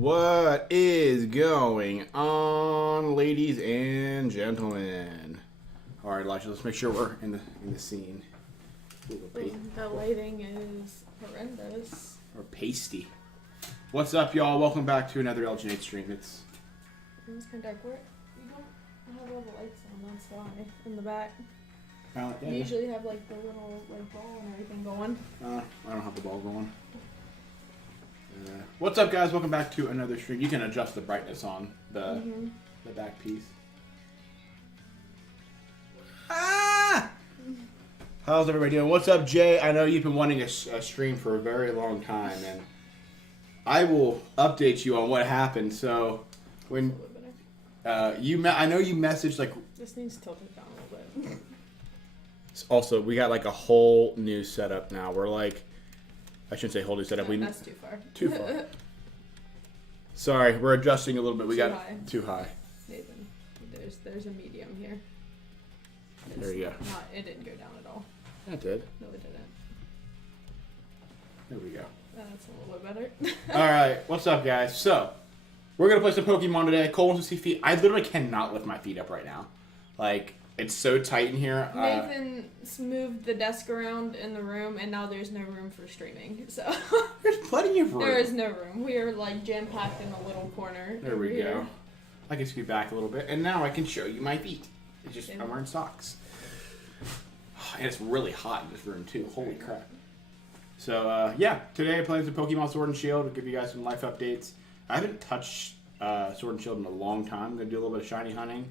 What is going on, ladies and gentlemen? All right, Elijah, let's make sure we're in the scene. The lighting is horrendous. Or pasty. What's up, y'all? Welcome back to another LG8 stream. It's kind of dark. We don't have all the lights on, that's why. In the back. You usually have like the little ball and everything going. I don't have the ball going. What's up, guys? Welcome back to another stream. You can adjust the brightness on the back piece. Ah! How's everybody doing? What's up, Jay? I know you've been wanting a stream for a very long time, and I will update you on what happened. So, when I know you messaged like this needs tilted down a little bit. Also, we got like a whole new setup now. We're like, I shouldn't say whole new setup. That's too far. Too far. Sorry, we're adjusting a little bit. We got high. Too high. Nathan, there's a medium here. There you go. It didn't go down at all. Yeah, it did. No, it didn't. There we go. That's a little bit better. All right, what's up, guys? So, we're gonna play some Pokemon today. Cole wants to see feet. I literally cannot lift my feet up right now. Like, it's so tight in here. Nathan moved the desk around in the room, and now there's no room for streaming. So there's plenty of room. There is no room. We are like jam-packed in a little corner. There we go. I can scoot back a little bit, and now I can show you my feet. It's just I'm wearing socks. And it's really hot in this room, too. Holy crap. So, yeah, today I'm playing some Pokemon Sword and Shield to give you guys some life updates. I haven't touched Sword and Shield in a long time. I'm going to do a little bit of shiny hunting.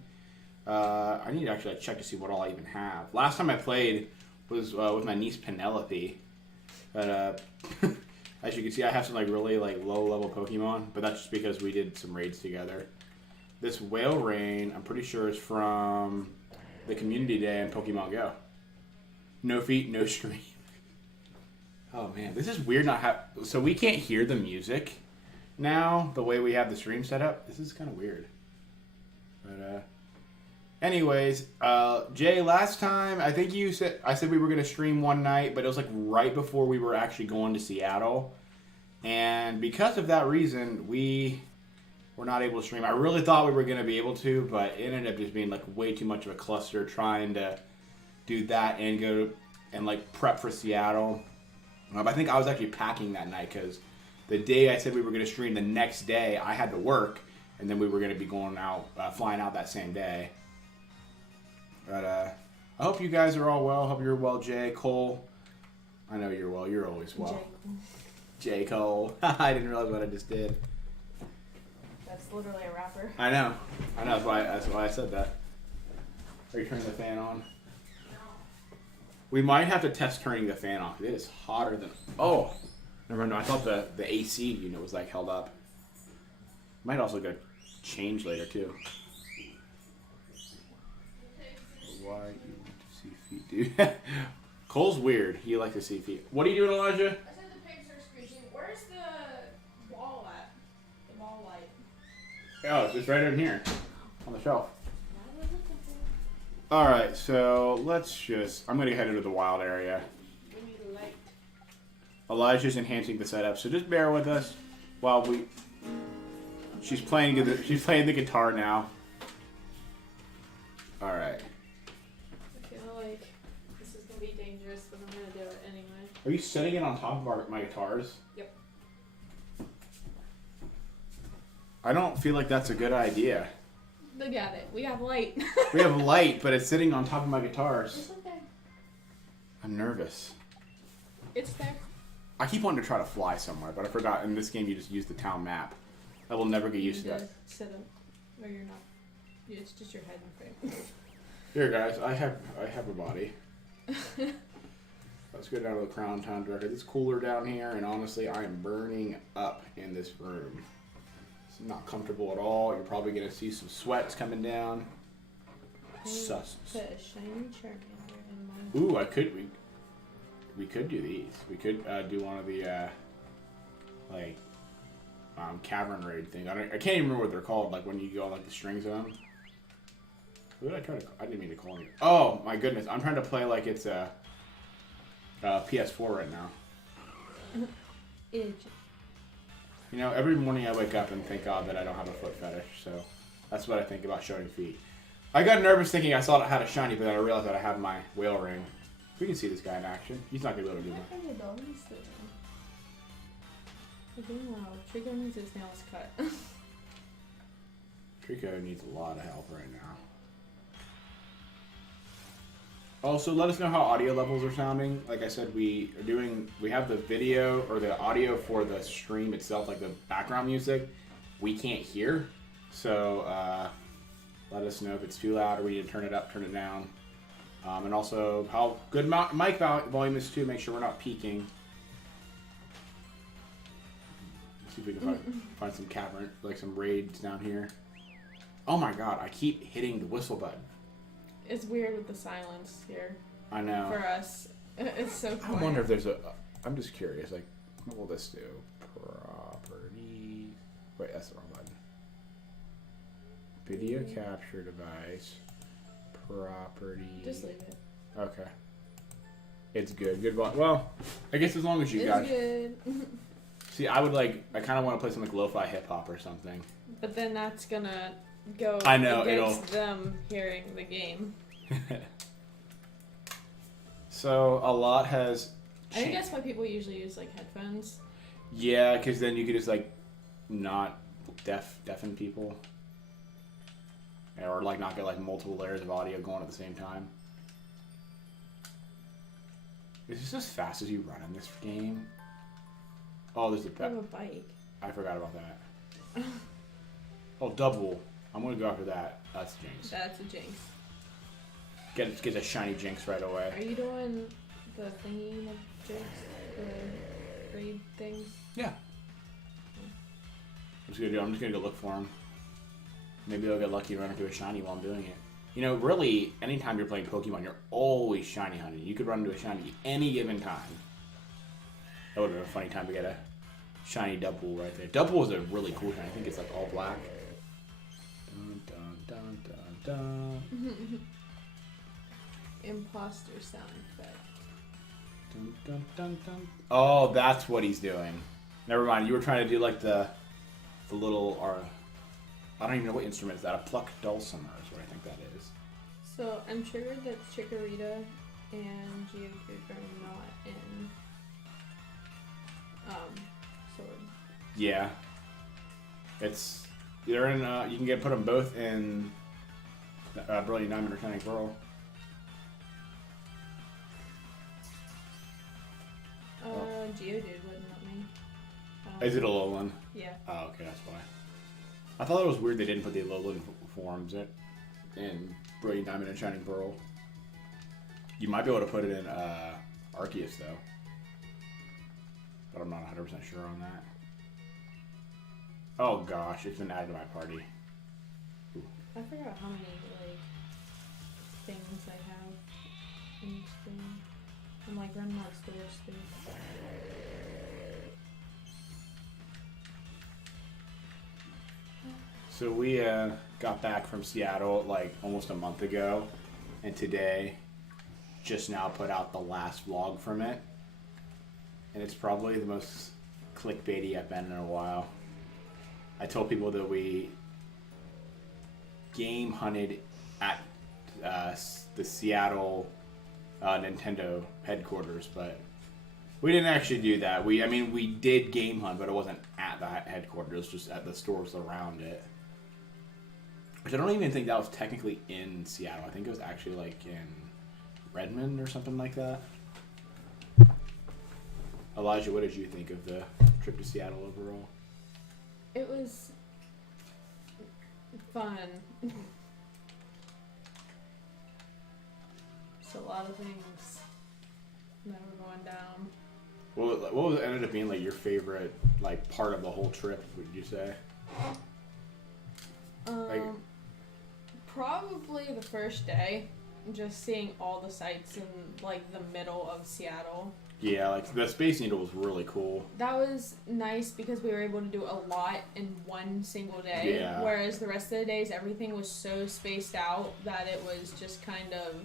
I need to actually check to see what all I even have. Last time I played was with my niece Penelope. But, as you can see, I have some really low-level Pokemon. But that's just because we did some raids together. This Whale Rain, I'm pretty sure, is from the Community Day in Pokemon Go. No feet, no stream. Oh, man. This is weird not have... So we can't hear the music now, the way we have the stream set up. This is kind of weird. But, anyways, Jay, last time, I think I said we were going to stream one night, but it was like right before we were actually going to Seattle. And because of that reason, we were not able to stream. I really thought we were going to be able to, but it ended up just being like way too much of a cluster trying to do that and go and prep for Seattle. I think I was actually packing that night because the day I said we were going to stream, the next day I had to work, and then we were going to be going out, flying out that same day. But I hope you guys are all well. Hope you're well, Jay, Cole. I know you're well. You're always well. J. Cole. I didn't realize what I just did. That's literally a rapper. I know. That's why I said that. Are you turning the fan on? We might have to test turning the fan off. It is hotter than... Oh! Never mind. I thought the AC unit was held up. Might also go change later too. Why you want to see feet, dude? Cole's weird. He likes to see feet. What are you doing, Elijah? I said the pigs are screeching. Where's the wall at? The wall light. Oh, it's just right in here. On the shelf. Alright, so I'm going to head into the wild area. We need a light. Elijah's enhancing the setup, so just bear with us while she's playing the guitar now. Alright. I feel like this is going to be dangerous, but I'm going to do it anyway. Are you setting it on top of my guitars? Yep. I don't feel like that's a good idea. Look at it. We have light. We have light, but it's sitting on top of my guitars. It's okay. I'm nervous. It's there. I keep wanting to try to fly somewhere, but I forgot in this game you just use the town map. I will never get used to that. Sit up where you're not. It's just your head and frame. Here, guys, I have a body. Let's go down to the Crown Tundra. It's cooler down here, and honestly, I am burning up in this room. It's not comfortable at all. You're probably going to see some sweats coming down. Sus. Put a shiny Charmander in mine. Ooh, we could do these. We could do one of the cavern raid thing. I can't even remember what they're called. Like when you go on the string zone. Who did I try to? I didn't mean to call you. Oh my goodness! I'm trying to play like it's a PS4 right now. You know, every morning I wake up and thank God that I don't have a foot fetish, so that's what I think about showing feet. I got nervous thinking I thought it had a shiny, but then I realized that I have my whale ring. We can see this guy in action. He's not going to be able to do that. Wow, Trico needs his nails cut. Trico needs a lot of help right now. Also, let us know how audio levels are sounding. Like I said, we have the video or the audio for the stream itself, like the background music, we can't hear. So let us know if it's too loud or we need to turn it up, turn it down. And also how good mic volume is too. Make sure we're not peaking. Let's see if we can find some cavern, like some raids down here. Oh my God, I keep hitting the whistle button. It's weird with the silence here. I know. For us, it's so quiet. I wonder if there's I'm just curious, like, what will this do? Properties. Wait, that's the wrong button. Video capture device. Properties. Just leave it. Okay. It's good. Good. Well, I guess as long as you guys. It's good. See, I kind of want to play some like lo-fi hip hop or something. But then that's gonna go I know, against them hearing the game. So a lot has changed. I think that's why people usually use like headphones. Yeah, because then you could just like not deafen people, or like not get like multiple layers of audio going at the same time. Is this as fast as you run in this game? Oh, there's I have a bike. I forgot about that. Oh, double. I'm gonna go after that. That's Jinx. That's a Jinx. Get a shiny Jinx right away. Are you doing the thingy of Jinx? The raid things? Yeah. I'm just gonna go look for him. Maybe I'll get lucky and run into a shiny while I'm doing it. You know, really, anytime you're playing Pokemon, you're always shiny hunting. You could run into a shiny any given time. That would have been a funny time to get a shiny double right there. Double is a really cool shiny. I think it's like all black. Dun, dun, dun, dun, dun. Imposter sound effect. Dun, dun, dun, dun. Oh, that's what he's doing. Never mind. You were trying to do like the little, I don't even know what instrument is that. A pluck dulcimer is what I think that is. So I'm triggered that Chikorita and Geodude are not in Sword. Yeah. They're in. You can put them both in Brilliant Diamond or Shining Pearl. Geodude wouldn't let me. Is it a Alolan? Yeah. Oh, okay, that's why. I thought it was weird they didn't put the Alolan forms in Brilliant Diamond and Shining Pearl. You might be able to put it in Arceus, though. But I'm not 100% sure on that. Oh gosh, it's been added to my party. Ooh. I forgot how many, like, things I have in each thing. I'm like, run more storage space. So we got back from Seattle like almost a month ago, and today just now put out the last vlog from it, and it's probably the most clickbaity I've been in a while. I told people that we game hunted at the Seattle Nintendo headquarters, but we didn't actually do that. We did game hunt, but it wasn't at the headquarters. It was just at the stores around it. Which I don't even think that was technically in Seattle. I think it was actually like in Redmond or something like that. Elijah, what did you think of the trip to Seattle overall? It was fun. Just a lot of things that were going down. What ended up being like your favorite like part of the whole trip? Would you say? Probably the first day, just seeing all the sights in like the middle of Seattle. Yeah, like the Space Needle was really cool. That was nice because we were able to do a lot in one single day. Yeah. Whereas the rest of the days, everything was so spaced out that it was just kind of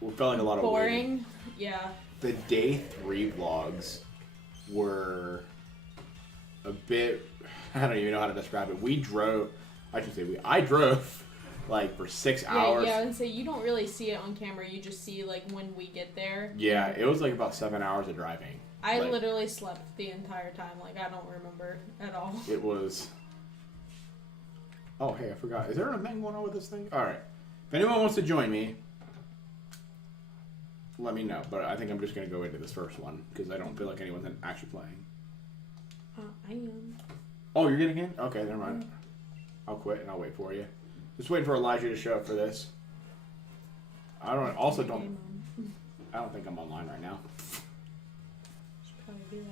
We felt like a lot of boring. waiting. Yeah. The day 3 vlogs were a bit. I don't even know how to describe it. We drove. I should say we. I drove like for 6 hours. Yeah, and so you don't really see it on camera. You just see like when we get there. Yeah, it was like about 7 hours of driving. I literally slept the entire time. Like I don't remember at all. It was. Oh hey, I forgot. Is there a thing going on with this thing? All right. If anyone wants to join me, let me know. But I think I'm just gonna go into this first one because I don't feel like anyone's actually playing. I am. Oh, you're getting in? Okay, never mind. I'll quit and I'll wait for you. Just waiting for Elijah to show up for this. I don't think I'm online right now. Should probably do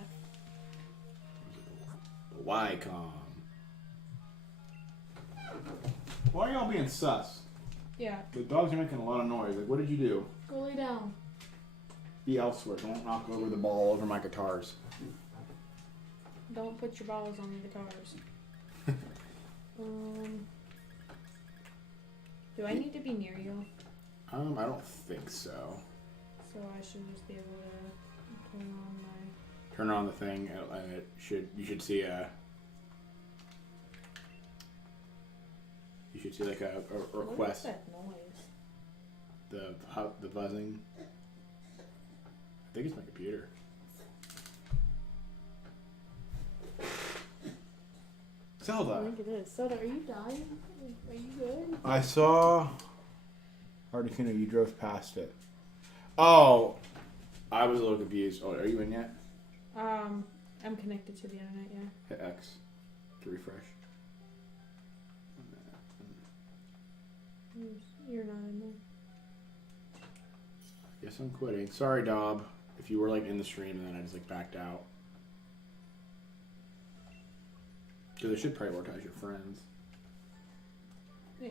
that. Wycom. Why are y'all being sus? Yeah. The dogs are making a lot of noise. Like, what did you do? Go lay down. Be elsewhere. Don't knock over the ball over my guitars. Don't put your balls on the guitars. Do I need to be near you? I don't think so. So I should just be able to turn on my... Turn on the thing and it should... You should see a... You should see like a request. What is that noise? The buzzing. I think it's my computer. Zelda. I think it is. Zelda, are you dying? Are you good? I saw Articuno, you drove past it. Oh, I was a little confused. Oh, are you in yet? I'm connected to the internet, yeah. Hit X to refresh. You're not in there. Guess I'm quitting. Sorry, Dob. If you were like in the stream and then I just like backed out. Because I should prioritize your friends. Yeah.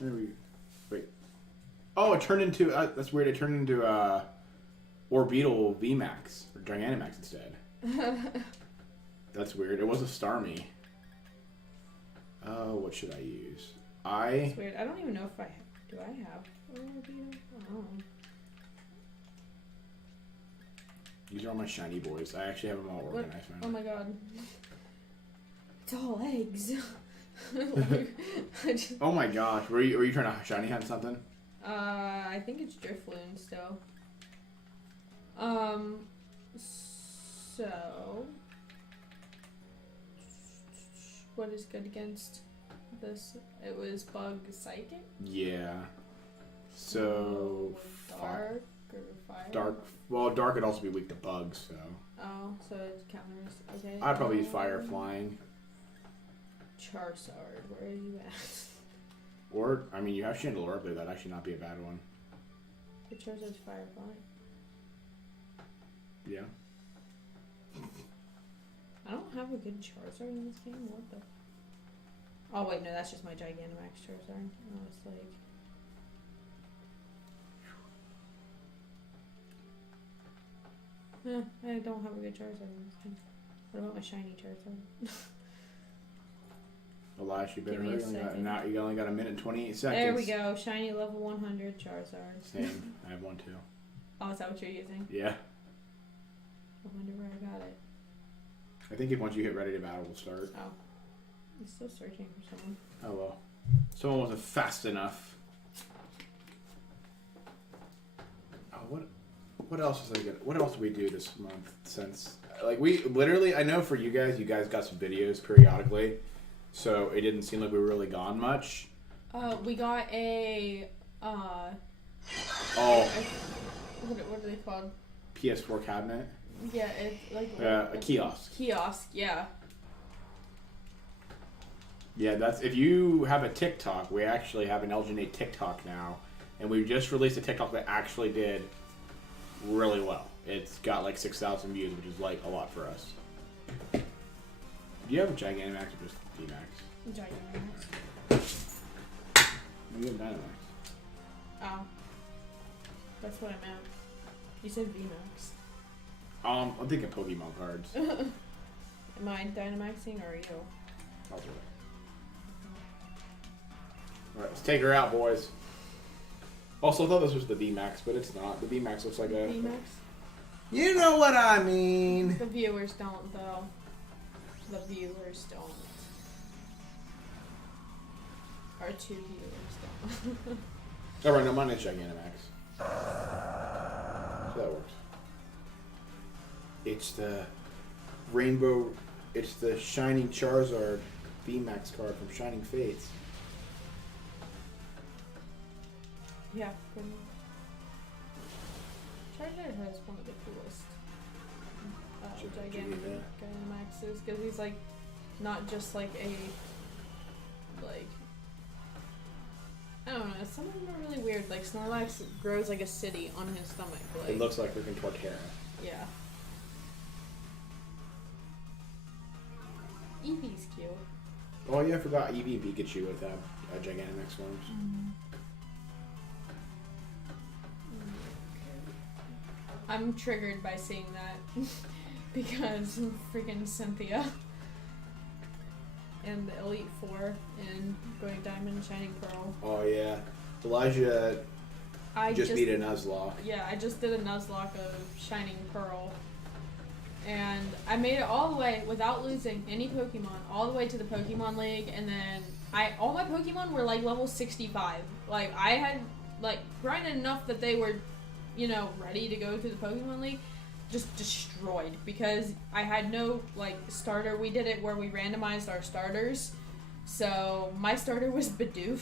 Maybe. Wait. Oh, it turned into. That's weird. It turned into Orbital VMAX or Dynamax instead. That's weird. It was a Starmie. Oh, what should I use? It's weird. I don't even know if I do. I have Orbital. Oh. These are all my shiny boys. I actually have them all organized. Oh my god. It's all eggs. Oh my gosh. Were you trying to shiny hunt something? I think it's Drifloon still. So what is good against this? It was Bug Psychic? Yeah. So Dark or Fire? Dark. Well, Dark could also be weak to bugs, so. Oh, so it counters. Okay. I'd probably use Fire Flying. Charizard, where are you at? Or, I mean, you have Chandelure up there. That'd actually not be a bad one. The Charizard's Fire Flying. Yeah. I don't have a good Charizard in this game. What the? Oh wait, no, that's just my Gigantamax Charizard. Oh, it's like. I don't have a good Charizard in this game. What about my shiny Charizard? Elias, you better hurry. You only got a minute and 28 seconds. There we go. Shiny level 100 Charizard. Same. I have one too. Oh, is that what you're using? Yeah. I wonder where I got it. I think if once you hit ready to battle, we'll start. Oh. I'm still searching for someone. Oh well. Someone wasn't fast enough. Oh, what else was I gonna? What else did we do this month? Since like we literally, I know for you guys got some videos periodically, so it didn't seem like we were really gone much. We got a what are they called? PS4 cabinet. Yeah, it's like a kiosk. Kiosk, yeah. Yeah, that's if you have a TikTok, we actually have an LGN TikTok now, and we just released a TikTok that actually did really well. It's got like 6,000 views, which is like a lot for us. Do you have a Gigantamax or just D-Max? Gigantamax. You have Dynamax. Oh. That's what I meant. You said VMAX. I'm thinking Pokemon cards. Am I Dynamaxing or are you? I'll do it. Alright, let's take her out, boys. Also, I thought this was the VMAX, but it's not. The VMAX looks like a... VMAX? You know what I mean! The viewers don't, though. the viewers don't. Our 2 viewers don't. Oh, right, no, mine is Dynamax. So that works. It's the rainbow, it's the Shining Charizard VMAX card from Shining Fates. Yeah, pretty much. Charizard has one of the coolest gigantic Dynamaxes, because he's like not just like a like I don't know, some of them are really weird. Like Snorlax grows like a city on his stomach. Like, it looks like freaking Torterra. Yeah. Eevee's cute. Oh yeah, I forgot Eevee and Pikachu with Gigantamax forms. I'm triggered by seeing that because freaking Cynthia and the Elite Four and going Diamond and Shining Pearl. Oh yeah, Elijah just beat a Nuzlocke. Yeah, I just did a Nuzlocke of Shining Pearl. And I made it all the way without losing any Pokemon, all the way to the Pokemon League, and then all my Pokemon were like level 65. Like I had like grinded enough that they were, you know, ready to go to the Pokemon League. Just destroyed because I had no like starter. We did it where we randomized our starters. So my starter was Bidoof.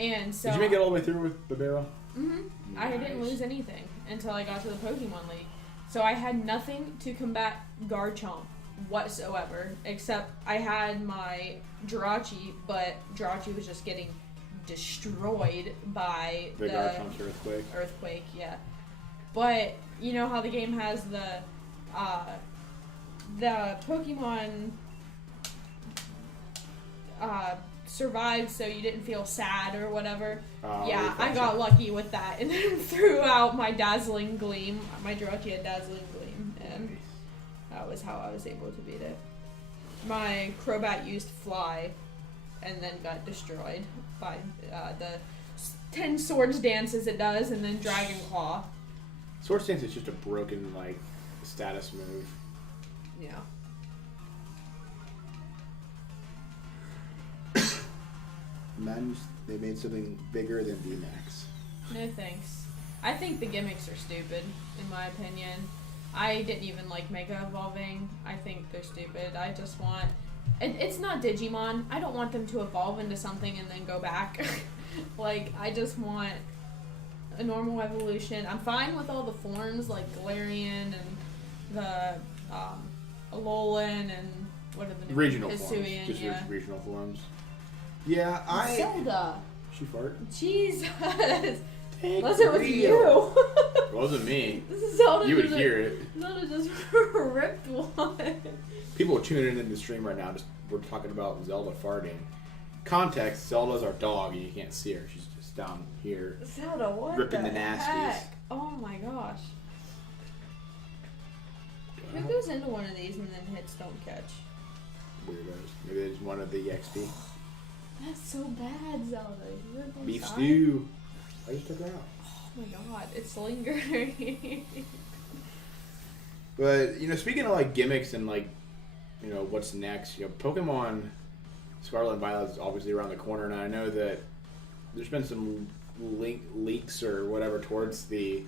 And so did you make it all the way through with the barrel? Mm-hmm. Nice. I didn't lose anything until I got to the Pokemon League. So I had nothing to combat Garchomp whatsoever, except I had my Jirachi, but Jirachi was just getting destroyed by the Garchomp's Earthquake. Earthquake, yeah. But you know how the game has the Pokemon survived so you didn't feel sad or whatever. Yeah, I got lucky with that and then threw out my Dazzling Gleam. My Jirachi had Dazzling Gleam, and that was how I was able to beat it. My Crobat used Fly and then got destroyed by the 10 Swords Dances it does, and then Dragon Claw. Swords Dance is just a broken, like, status move. Yeah. They made something bigger than VMAX. No thanks. I think the gimmicks are stupid, in my opinion. I didn't even like Mega Evolving. I think they're stupid. I just want... It's not Digimon. I don't want them to evolve into something and then go back. Like, I just want a normal evolution. I'm fine with all the forms, like Galarian and the Alolan and what are the new regional Hisuian, forms. Just yeah. regional forms. Yeah, Zelda. She fart. Jesus. Take Unless it was you. It wasn't me. This is Zelda. You would hear it. Zelda just ripped one. People are tuning in the stream right now. We're talking about Zelda farting. Context: Zelda's our dog, and you can't see her. She's just down here. Zelda, what ripping the nasties. heck? Oh my gosh. Who goes into one of these and then hits don't catch? Weirdos. Maybe they just wanted the XP. That's so bad, Zelda. You live Beef inside? stew. I just took her out. Oh my god, it's lingering. But, you know, speaking of, like, gimmicks and, like, you know, what's next, you know, Pokemon Scarlet and Violet is obviously around the corner, and I know that there's been some leaks or whatever towards the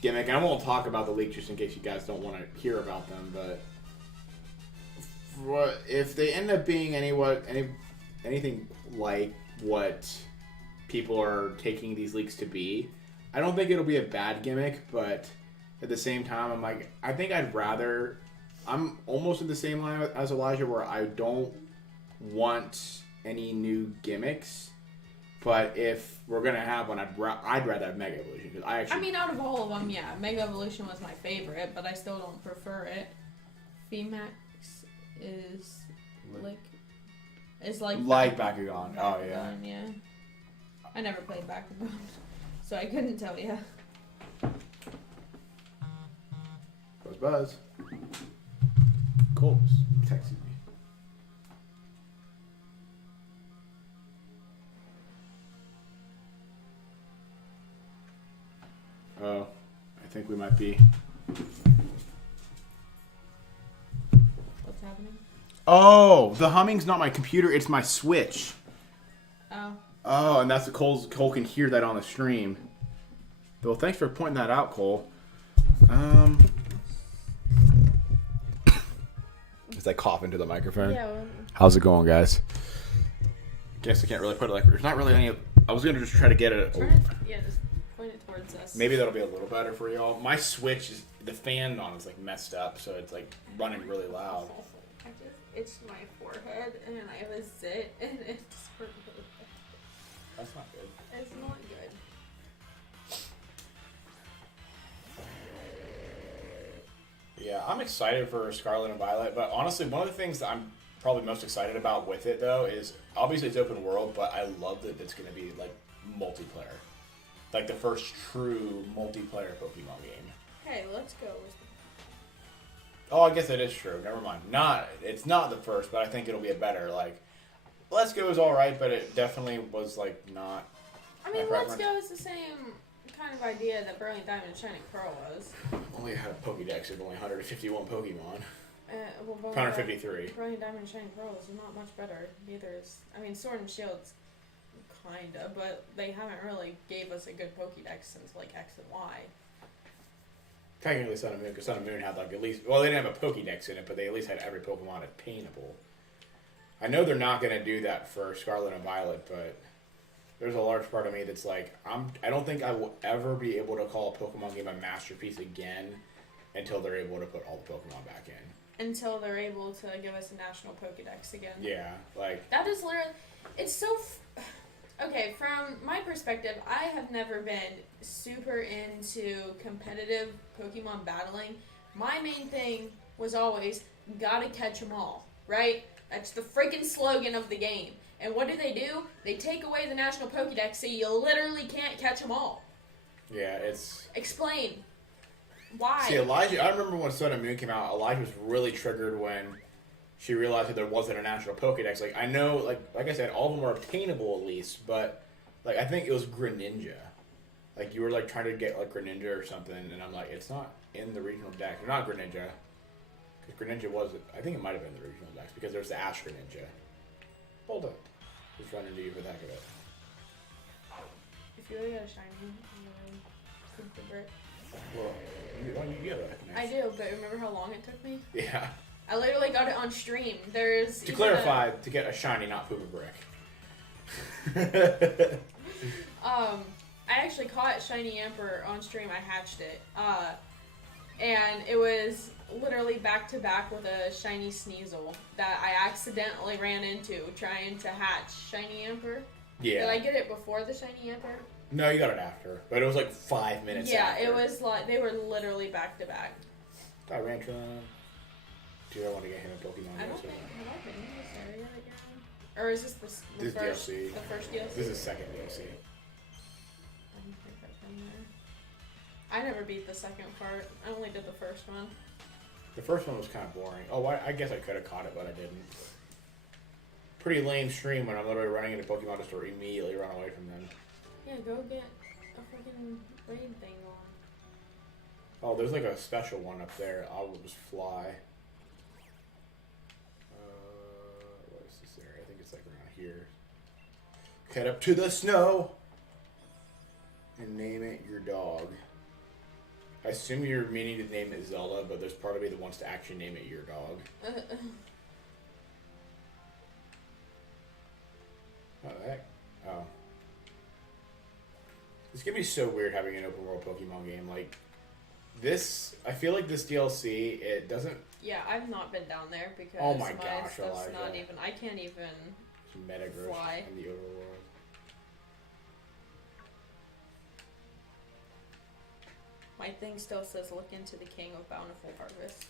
gimmick. I won't talk about the leak just in case you guys don't want to hear about them, but if they end up being anything like what people are taking these leaks to be, I don't think it'll be a bad gimmick, but at the same time, I'm like, I think I'm almost in the same line as Elijah where I don't want any new gimmicks, but if we're going to have one, I'd rather have Mega Evolution. Cause I mean, out of all of them, yeah, Mega Evolution was my favorite, but I still don't prefer it. VMAX is like Bakugan. Oh, yeah. Yeah. I never played Bakugan, so I couldn't tell you. Buzz. Cole texted me. Oh, I think we might be. What's happening? Oh, the humming's not my computer, it's my Switch. Oh. Oh, and that's the Cole can hear that on the stream. Well, thanks for pointing that out, Cole. It's like coughing to the microphone. Yeah. Well, how's it going, guys? Guess I can't really put it like there's not really any. I was gonna just try to get it. just point it towards us. Maybe that'll be a little better for y'all. My Switch is the fan on is like messed up, so it's like running really loud. I just itched my forehead and I have a zit and it's hurt really bad. That's not good. It's not good. Yeah, I'm excited for Scarlet and Violet, but honestly, one of the things that I'm probably most excited about with it, though, is obviously it's open world, but I love that it's going to be, like, multiplayer. Like, the first true multiplayer Pokemon game. Hey, let's go. Oh, I guess that is true. Never mind. It's not the first, but I think it'll be a better, like, Let's Go is alright, but it definitely was, like, not I mean, Let's Go is the same kind of idea that Brilliant Diamond and Shining Pearl was. Only had a Pokédex of only 151 Pokemon. Well, 153. Brilliant Diamond and Shining Pearl is not much better. Neither is... I mean, Sword and Shield's kinda, but they haven't really gave us a good Pokédex since, like, X and Y. Technically Sun and Moon, because Sun and Moon had, like, at least... Well, they didn't have a Pokédex in it, but they at least had every Pokemon attainable. I know they're not going to do that for Scarlet and Violet, but... There's a large part of me that's like, I don't think I will ever be able to call a Pokemon game a masterpiece again until they're able to put all the Pokemon back in. Until they're able to give us a national Pokédex again. Yeah, like... That is literally... It's so... Okay, from my perspective, I have never been super into competitive Pokemon battling. My main thing was always, gotta catch them all, right? That's the freaking slogan of the game. And what do? They take away the National Pokédex so you literally can't catch them all. Yeah, it's... Explain. Why? See, Elijah... I remember when Sun and Moon came out, Elijah was really triggered when she realized that there wasn't a National Pokédex. Like, I know, like I said, all of them are obtainable at least, but, like, I think it was Greninja. Like, you were, like, trying to get, like, Greninja or something, and I'm like, it's not in the regional deck. Or not Greninja. Because Greninja was... I think it might have been the regional dex, because there's the Ash Greninja. Hold up. Just run into you for the heck of it. If you really got a shiny, you poop the brick. Well, you get it. I do, but remember how long it took me? Yeah. I literally got it on stream. There's... To clarify, to get a shiny, not poop a brick. I actually caught Shiny Emperor on stream. I hatched it. And it was literally back to back with a shiny Sneasel that I accidentally ran into trying to hatch Shiny Emperor. Yeah. Did I get it before the Shiny Emperor? No, you got it after. But it was like 5 minutes after. Yeah, it was like, they were literally back to back. Tyrantrum. Do I want to get him a Pokemon? I don't think I've been in this area again. Or is this the first DLC. The first DLC? This is second DLC. I don't think I've been there. I never beat the second part. I only did the first one. The first one was kind of boring. Oh, I guess I could have caught it, but I didn't. Pretty lame stream when I'm literally running into Pokemon just to immediately run away from them. Yeah, go get a freaking raid thing on. Oh, there's like a special one up there. I'll just fly. What is this area? I think it's like around here. Head up to the snow and name it your dog. I assume you're meaning to name it Zelda, but there's part of me that wants to actually name it your dog. What the heck? Oh. It's gonna be so weird having an open world Pokemon game. Like, this, I feel like this DLC, it doesn't... Yeah, I've not been down there because oh my gosh, stuff's Elijah. not even, I can't even fly. In the overworld. My thing still says look into the King of Bountiful Harvests.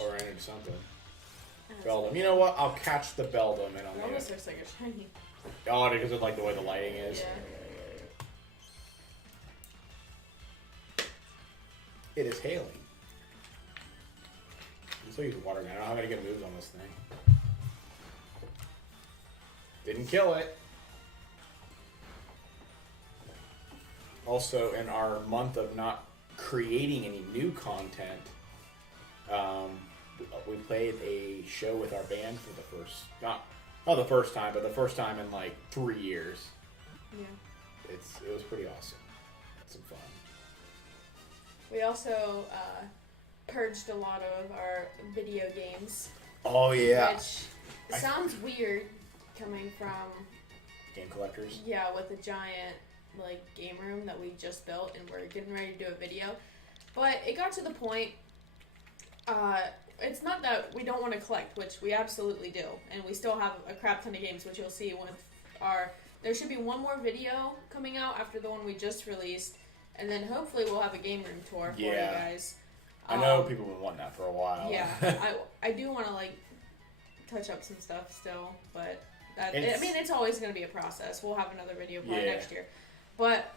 Or I need something. Beldum. You know what? I'll catch the Beldum and I'll It almost looks like a shiny. Oh, because of like the way the lighting is. Yeah. It is hailing. I'm still using water now. I don't have any good moves on this thing. Didn't kill it. Also, in our month of not creating any new content, we played a show with our band for the first, not the first time, but the first time in like 3 years. Yeah. It was pretty awesome. Some fun. We also purged a lot of our video games. Oh yeah. Which sounds weird coming from game collectors. Yeah, with a giant like game room that we just built and we're getting ready to do a video. But it got to the point, it's not that we don't want to collect, which we absolutely do. And we still have a crap ton of games, which you'll see with there should be one more video coming out after the one we just released. And then hopefully we'll have a game room tour for you guys. I know people have been wanting that for a while. Yeah, I do want to like touch up some stuff still, but it's always going to be a process. We'll have another video probably next year. But,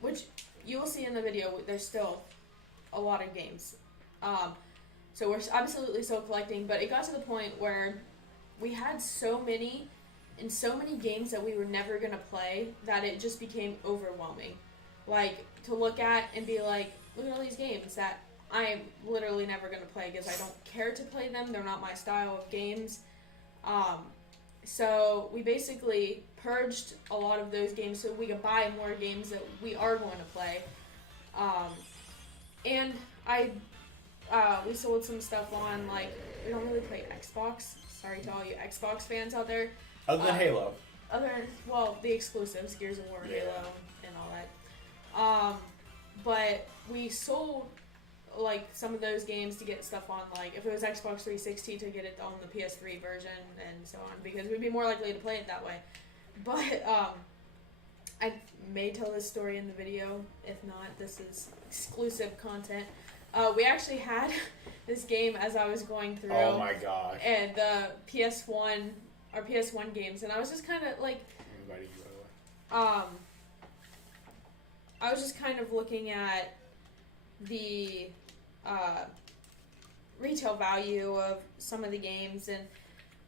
which you will see in the video, there's still a lot of games. So we're absolutely still collecting, but it got to the point where we had so many games that we were never going to play that it just became overwhelming. Like, to look at and be like, look at all these games that I'm literally never going to play because I don't care to play them. They're not my style of games. So we basically purged a lot of those games so we could buy more games that we are going to play. And we sold some stuff on, like, we don't really play Xbox. Sorry to all you Xbox fans out there. Other than Halo. The exclusives, Gears of War, Halo, and all that. But we sold like some of those games to get stuff on, like if it was Xbox 360 to get it on the PS3 version and so on, because we'd be more likely to play it that way. But I may tell this story in the video. If not, this is exclusive content. We actually had this game as I was going through. Oh my gosh. And the PS1, our PS1 games, and I was just kind of like, I was just kind of looking at the retail value of some of the games and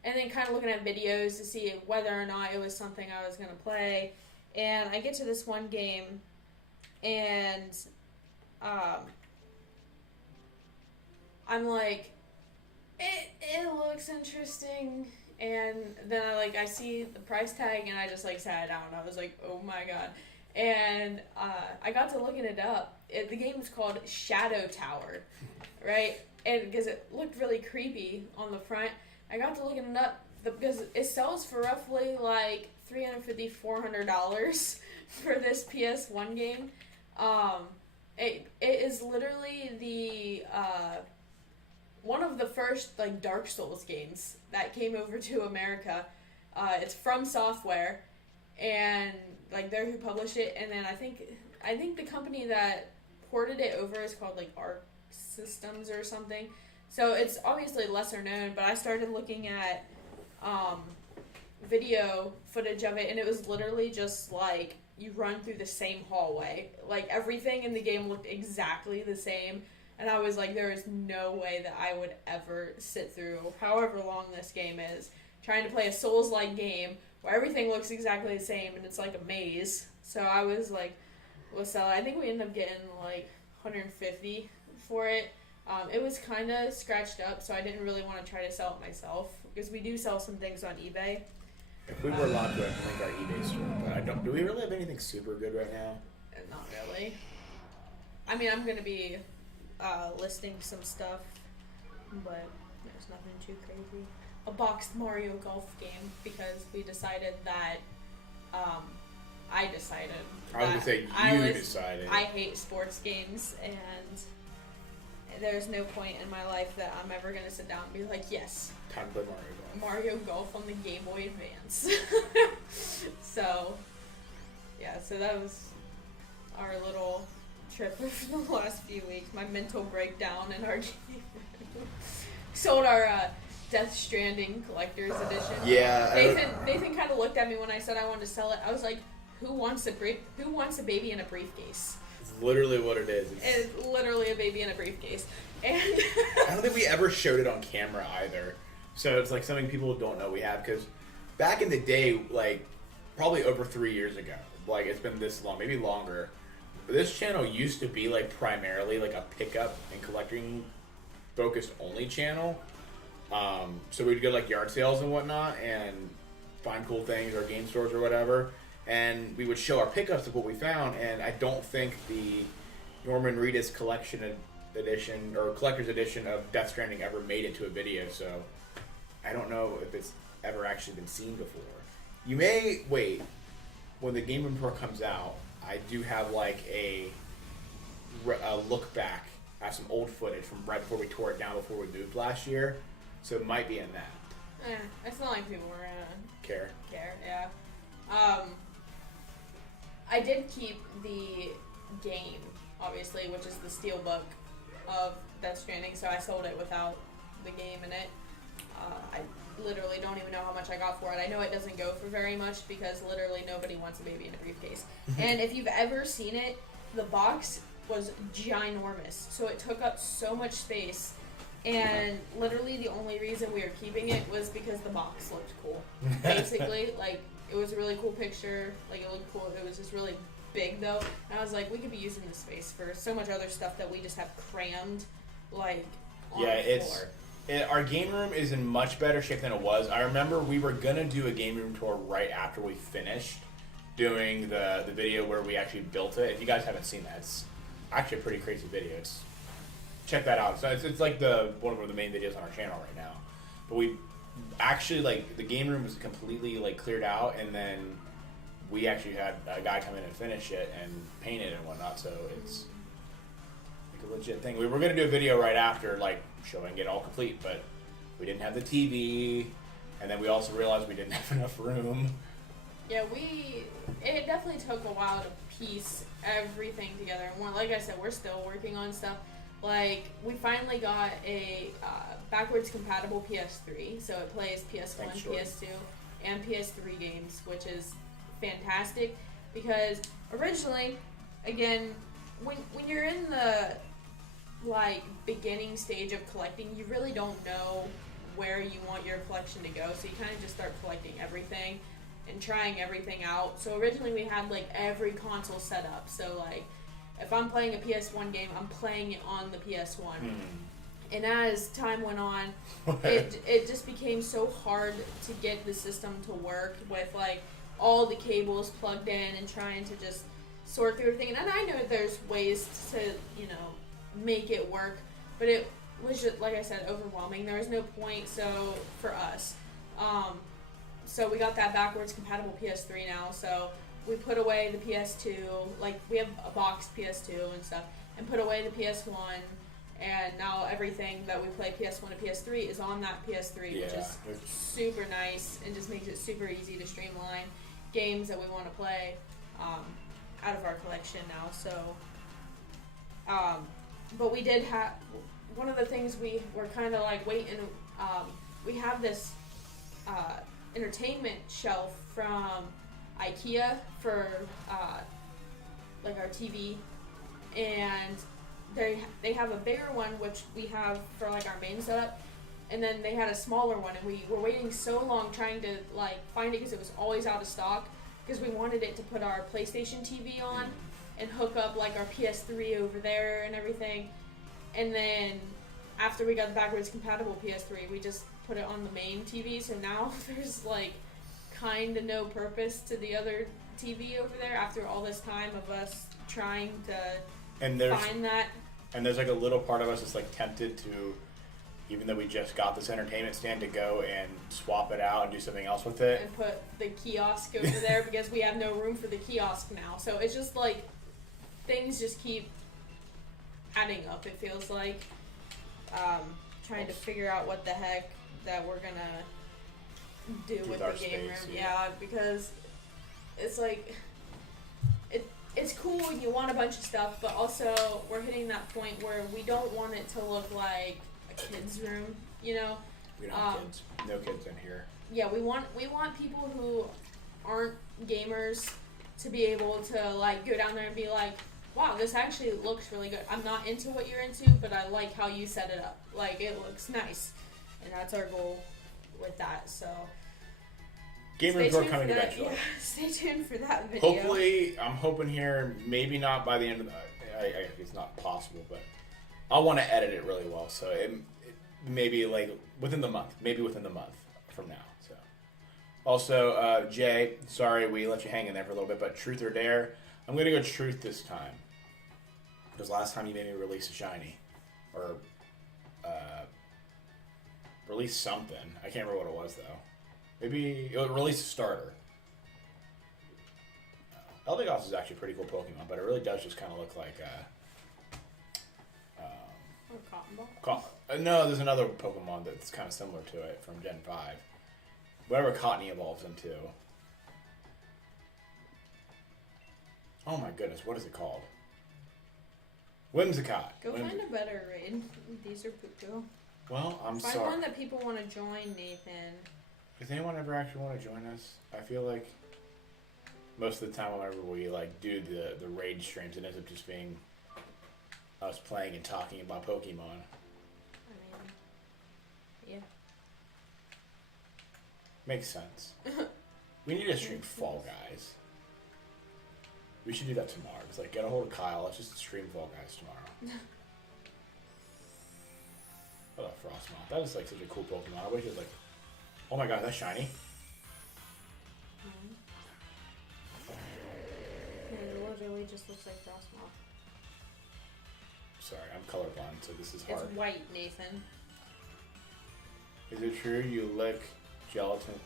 then kind of looking at videos to see whether or not it was something I was going to play. And I get to this one game and I'm like, it looks interesting. And then I see the price tag and I just like sat down. I was like, oh my god. And I got to looking it up. The game is called Shadow Tower, right? And because it looked really creepy on the front, I got to looking it up because it sells for roughly like $350, $400 for this PS1 game. It is literally the one of the first like Dark Souls games that came over to America. It's from Software, and like they're who published it. And then I think the company that ported it over is called like Arc Systems or something. So it's obviously lesser known. But I started looking at video footage of it, and it was literally just like you run through the same hallway. Like everything in the game looked exactly the same. And I was like, there is no way that I would ever sit through however long this game is, trying to play a Souls-like game where everything looks exactly the same and it's like a maze. So I was like, we'll sell it. I think we ended up getting like $150 for it. It was kind of scratched up, so I didn't really want to try to sell it myself because we do sell some things on eBay. If we were allowed to, I think our eBay store, but do we really have anything super good right now? Not really. I mean, I'm going to be listing some stuff, but there's nothing too crazy. A boxed Mario Golf game because we decided that I decided I hate sports games, and there's no point in my life that I'm ever going to sit down and be like, yes, time to play Mario Golf on the Game Boy Advance. So that was our little trip of the last few weeks. My mental breakdown in our game. Sold our Death Stranding Collector's Edition. Yeah. Nathan kind of looked at me when I said I wanted to sell it. I was like, who wants a baby in a briefcase? It's literally what it is. It's literally a baby in a briefcase. And I don't think we ever showed it on camera either. So it's like something people don't know we have, because back in the day, like probably over 3 years ago, like it's been this long, maybe longer, but this channel used to be like primarily like a pickup and collecting focused only channel. So we'd go like yard sales and whatnot and find cool things or game stores or whatever. And we would show our pickups of what we found. And I don't think the Norman Reedus collection edition or collector's edition of Death Stranding ever made it to a video. So I don't know if it's ever actually been seen before. You may wait when the Game Room Pro comes out. I do have like a look back at some old footage from right before we tore it down before we moved last year. So it might be in that. It's not like people were gonna Care. yeah. I did keep the game, obviously, which is the steelbook of Death Stranding, so I sold it without the game in it. I literally don't even know how much I got for it. I know it doesn't go for very much because literally nobody wants a baby in a briefcase. And if you've ever seen it, the box was ginormous, so it took up so much space. And literally the only reason we were keeping it was because the box looked cool. Basically, like, it was a really cool picture. Like, it looked cool. It was just really big, though. And I was like, we could be using this space for so much other stuff that we just have crammed, like, on the floor. Our game room is in much better shape than it was. I remember we were going to do a game room tour right after we finished doing the video where we actually built it. If you guys haven't seen that, it's actually a pretty crazy video. Check that out. So it's like one of the main videos on our channel right now. But we actually, like, the game room was completely like cleared out, and then we actually had a guy come in and finish it and paint it and whatnot. So it's like a legit thing. We were gonna do a video right after, like, showing it all complete, but we didn't have the TV, and then we also realized we didn't have enough room. Yeah, it definitely took a while to piece everything together. And like I said, we're still working on stuff. Like, we finally got a backwards compatible PS3, so it plays PS1, PS2, and PS3 games, which is fantastic, because originally, again, when you're in the, like, beginning stage of collecting, you really don't know where you want your collection to go, so you kind of just start collecting everything and trying everything out. So originally we had, like, every console set up, so, like, if I'm playing a PS1 game, I'm playing it on the PS1. And as time went on, it just became so hard to get the system to work with, like, all the cables plugged in and trying to just sort through everything. And I know there's ways to, you know, make it work, but it was just, like I said, overwhelming. There was no point, so, for us. So we got that backwards compatible PS3 now, so we put away the PS2, like, we have a boxed PS2 and stuff, and put away the PS1, and now everything that we play PS1 and PS3 is on that PS3, which is super nice, and just makes it super easy to streamline games that we want to play out of our collection now. So, but we did have, one of the things we were kind of like waiting, we have this entertainment shelf from IKEA for like our TV, and they have a bigger one which we have for like our main setup, and then they had a smaller one, and we were waiting so long trying to like find it because it was always out of stock, because we wanted it to put our PlayStation TV on and hook up like our PS3 over there and everything. And then after we got the backwards compatible PS3, we just put it on the main TV, so now there's like kind of no purpose to the other TV over there after all this time of us trying to find that. And there's like a little part of us that's like tempted to, even though we just got this entertainment stand, to go and swap it out and do something else with it. And put the kiosk over there because we have no room for the kiosk now. So it's just like, things just keep adding up, it feels like. Trying to figure out what the heck that we're gonna do with the game room. Yeah, because it's like, it's cool and you want a bunch of stuff, but also we're hitting that point where we don't want it to look like a kid's room, you know? We don't have kids. No kids in here. Yeah, we want people who aren't gamers to be able to like go down there and be like, wow, this actually looks really good. I'm not into what you're into, but I like how you set it up. Like, it looks nice. And that's our goal with that, so. Game rooms are coming eventually. Yeah, stay tuned for that video. Hopefully, I'm hoping here, maybe not by the end of the, it's not possible, but I'll want to edit it really well, so it maybe like within the month, from now. So, also, Jay, sorry we let you hang in there for a little bit, but truth or dare, I'm gonna go truth this time because last time you made me release a shiny or release something. I can't remember what it was though. Maybe it would release a starter. Elgato is actually a pretty cool Pokemon, but it really does just kind of look like Cotton Ball? No, there's another Pokemon that's kind of similar to it from Gen 5. Whatever Cotton evolves into. Oh my goodness, what is it called? Whimsicott. Go find a better raid. These are poo-poo. Well, I'm Find sorry. one that people want to join, Nathan. Does anyone ever actually want to join us? I feel like most of the time whenever we like do the raid streams, it ends up just being us playing and talking about Pokemon. I mean, yeah. Makes sense. We need to stream Fall Guys. We should do that tomorrow. It's like, get a hold of Kyle. Let's just stream Fall Guys tomorrow. I love Frostmoth. That is like such a cool Pokemon. I wish it was like, oh my god, that's shiny. It literally just looks like Frostmoth. Sorry, I'm colorblind, so this is hard. It's white, Nathan. Is it true you lick gelatin?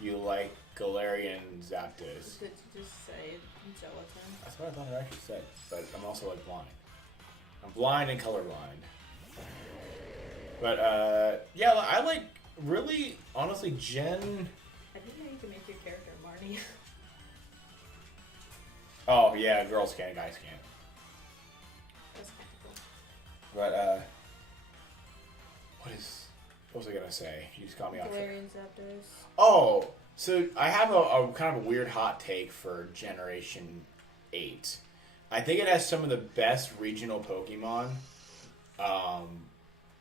You like Galarian Zapdos? Did you just say gelatin? That's what I thought it actually said, but I'm also like blind. I'm blind and colorblind. But yeah, I like really, honestly, Gen. I didn't know you could make your character Marnie. Oh yeah, girls can, guys can't. That's kind of cool. But what was I gonna say? You just got me off track. Galarian Zapdos. Oh, so I have a kind of a weird hot take for Generation 8. I think it has some of the best regional Pokemon.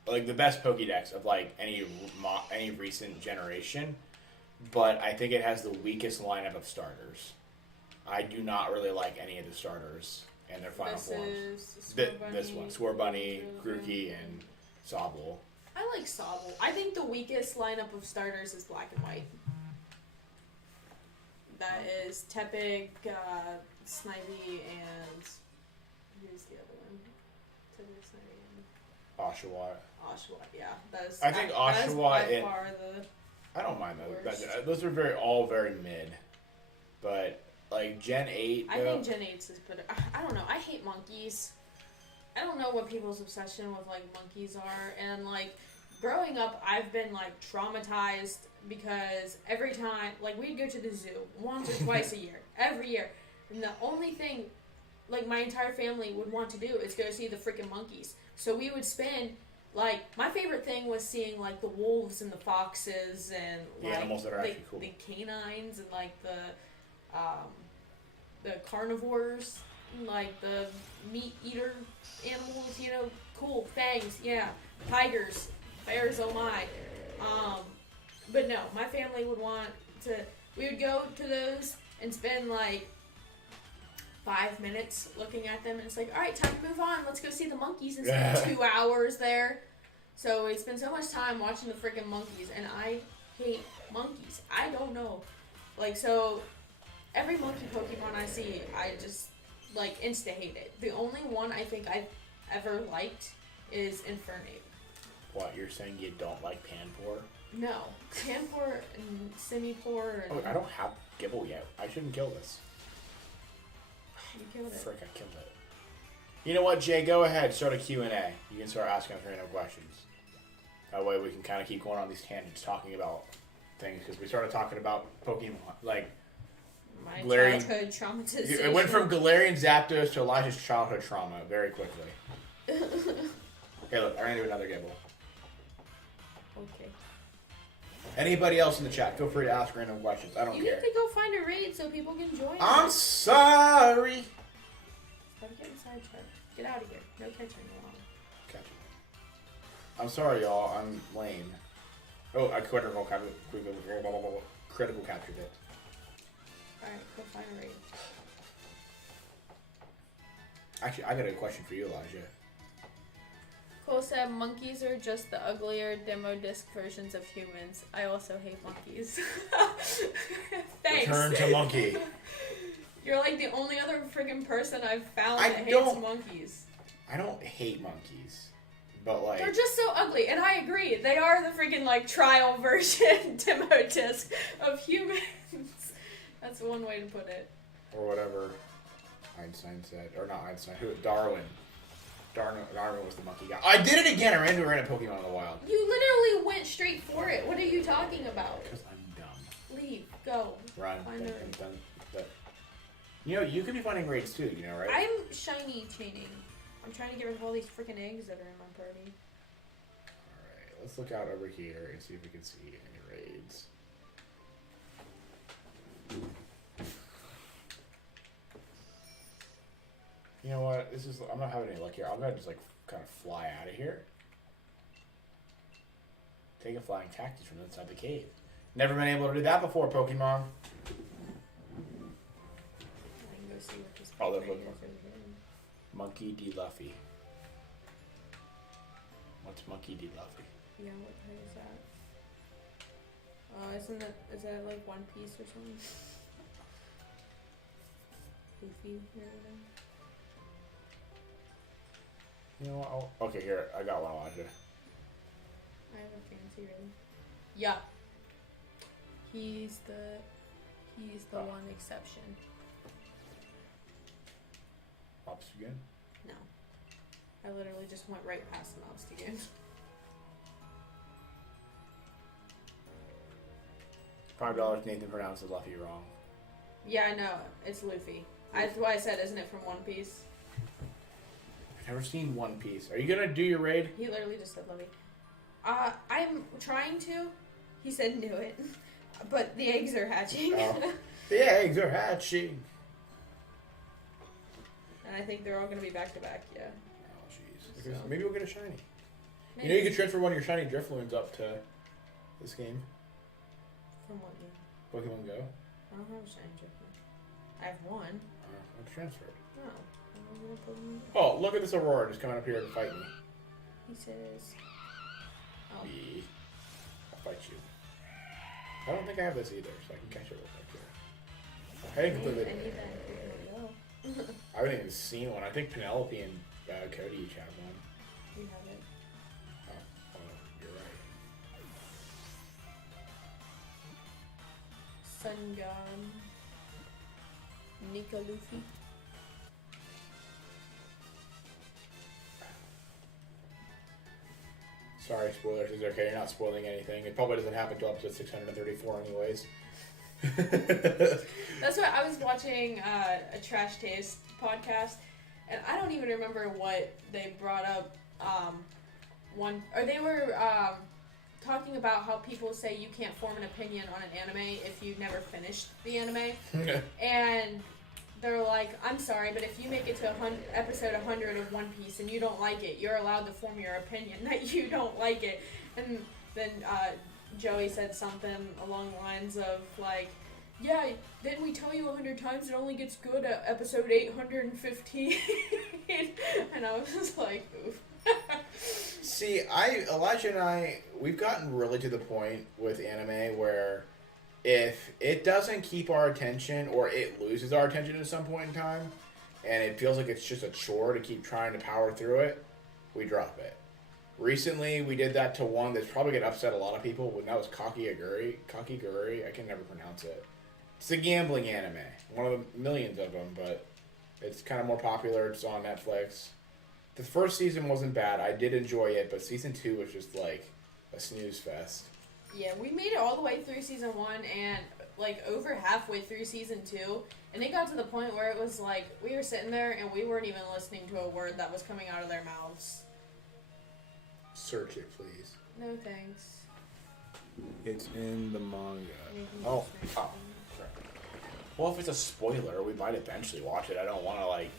Like the best Pokédex of like any recent generation. But I think it has the weakest lineup of starters. I do not really like any of the starters in their final forms. This one, Scorbunny, Grookey, and Sobble. I like Sobble. I think the weakest lineup of starters is Black and White. That is Tepig, Snivy, and who's the other one? Tepig, Snivy, and Oshawott. Oshawott. Yeah, that is. I think Oshawott by far the. I don't mind those. worst. Those are all very mid. But like Gen 8. I think Gen 8 is better. I don't know. I hate monkeys. I don't know what people's obsession with like monkeys are, and like growing up, I've been like traumatized because every time, like we'd go to the zoo once or twice a year, every year, and the only thing, like my entire family would want to do is go see the freaking monkeys. So we would spend, like, my favorite thing was seeing like the wolves and the foxes and the like animals that are actually cool. the canines and like the carnivores, like the meat eater animals, you know, cool fangs, yeah, tigers, bears, oh my. But no, my family would want to. We would go to those and spend like 5 minutes looking at them, and it's like, all right, time to move on. Let's go see the monkeys and spend 2 hours there. So we spend so much time watching the freaking monkeys, and I hate monkeys. I don't know, like so. Every monkey Pokemon I see, I just like insta hate it. The only one I think I've ever liked is Infernape. What, you're saying you don't like Panpour? No, Panpour and Simipour. And I don't have Gibble yet. I shouldn't kill this. You killed it. Frick, I killed it. You know what, Jay? Go ahead. Start a Q&A. You can start asking us random questions. That way we can kind of keep going on these tangents talking about things. Because we started talking about Pokemon. Like, my Galarian, childhood traumatization. it went from Galarian Zapdos to Elijah's childhood trauma very quickly. Hey, look. I'm going to do another Gibble. Okay. Anybody else in the chat, feel free to ask random questions. I don't care. You need to go find a raid so people can join. I'm sorry. Stop getting sidetracked. Get out of here. No catching going on. Catch it. I'm sorry, y'all. I'm lame. Oh, I critical captured it. Alright, go find a raid. Actually, I got a question for you, Elijah. Cole said monkeys are just the uglier demo disc versions of humans. I also hate monkeys. Thanks. Return to monkey. You're like the only other freaking person I've found I that hates don't- monkeys. I don't hate monkeys, but like They're just so ugly, and I agree. They are the freaking like trial version demo disc of humans. That's one way to put it. or whatever Einstein said, or not Einstein, who Darwin. Darwin was the monkey guy. I did it again. I ran a Pokemon in the wild. You literally went straight for it. What are you talking about? Because I'm dumb. Leave. Go. Run. Find Dun, her. dun, dun, dun. You know, you could be finding raids too, you know, right? I'm shiny chaining. I'm trying to get rid of all these freaking eggs that are in my party. Alright, let's look out over here and see if we can see any raids. You know what? I'm not having any luck here. I'm gonna just like kind of fly out of here. Take a flying taxi from inside the cave. Never been able to do that before, Pokemon. I can go see what this Oh, there's raid one is more. over here. Monkey D. Luffy. What's Monkey D. Luffy? Yeah, what raid is that? Is that like One Piece or something? Goofy or anything? You know what? Okay, here. I got one. I'll watch it. I have a fancy ring. Yeah. He's the one exception. Ops again? No. I literally just went right past the mouse again. $5. Nathan pronounces Luffy wrong. Yeah, I know. It's Luffy. That's why I said, isn't it from One Piece? I've never seen One Piece. Are you gonna do your raid? He literally just said Luffy. I'm trying to. He said do it. But the eggs are hatching. Oh. The eggs are hatching. And I think they're all going to be back to back, yeah. Oh, jeez. So- Maybe we'll get a shiny. Maybe. You know you could transfer one of your shiny Drifloons up to this game. From what game? Pokemon Go. I don't have a shiny Driftwood. I have one. It's transferred. No. I'm gonna put them- Oh, look at this Aurora just coming up here to fight me. He says... Oh. Me. I'll fight you. I don't think I have this either, so I can catch it real quick here. I didn't complete I it. need that Pokemon Go. I haven't even seen one. I think Penelope and Cody each have one. You have it. Oh, you're right. Sun God. Nika Luffy. Sorry, spoilers. It's okay. You're not spoiling anything. It probably doesn't happen until episode 634 anyways. That's why I was watching a Trash Taste podcast, and I don't even remember what they brought up. They were talking about how people say you can't form an opinion on an anime if you've never finished the anime, and they're like, I'm sorry, but if you make it to episode 100 of One Piece and you don't like it, you're allowed to form your opinion that you don't like it. And then Joey said something along the lines of like, yeah, didn't we tell you 100 times it only gets good at episode 815? And I was just like, oof. See, Elijah and I, we've gotten really to the point with anime where if it doesn't keep our attention or it loses our attention at some point in time and it feels like it's just a chore to keep trying to power through it, we drop it. Recently, we did that to one that's probably going to upset a lot of people, and that was Kakigurui. I can never pronounce it. It's a gambling anime. One of the millions of them, but it's kind of more popular. It's on Netflix. The first season wasn't bad. I did enjoy it, but season 2 was just like a snooze fest. Yeah, we made it all the way through season 1 and like over halfway through season 2, and it got to the point where it was like we were sitting there and we weren't even listening to a word that was coming out of their mouths. Search it, please. No thanks. It's in the manga. You can Oh, just oh. Well, if it's a spoiler, we might eventually watch it. I don't want to, like...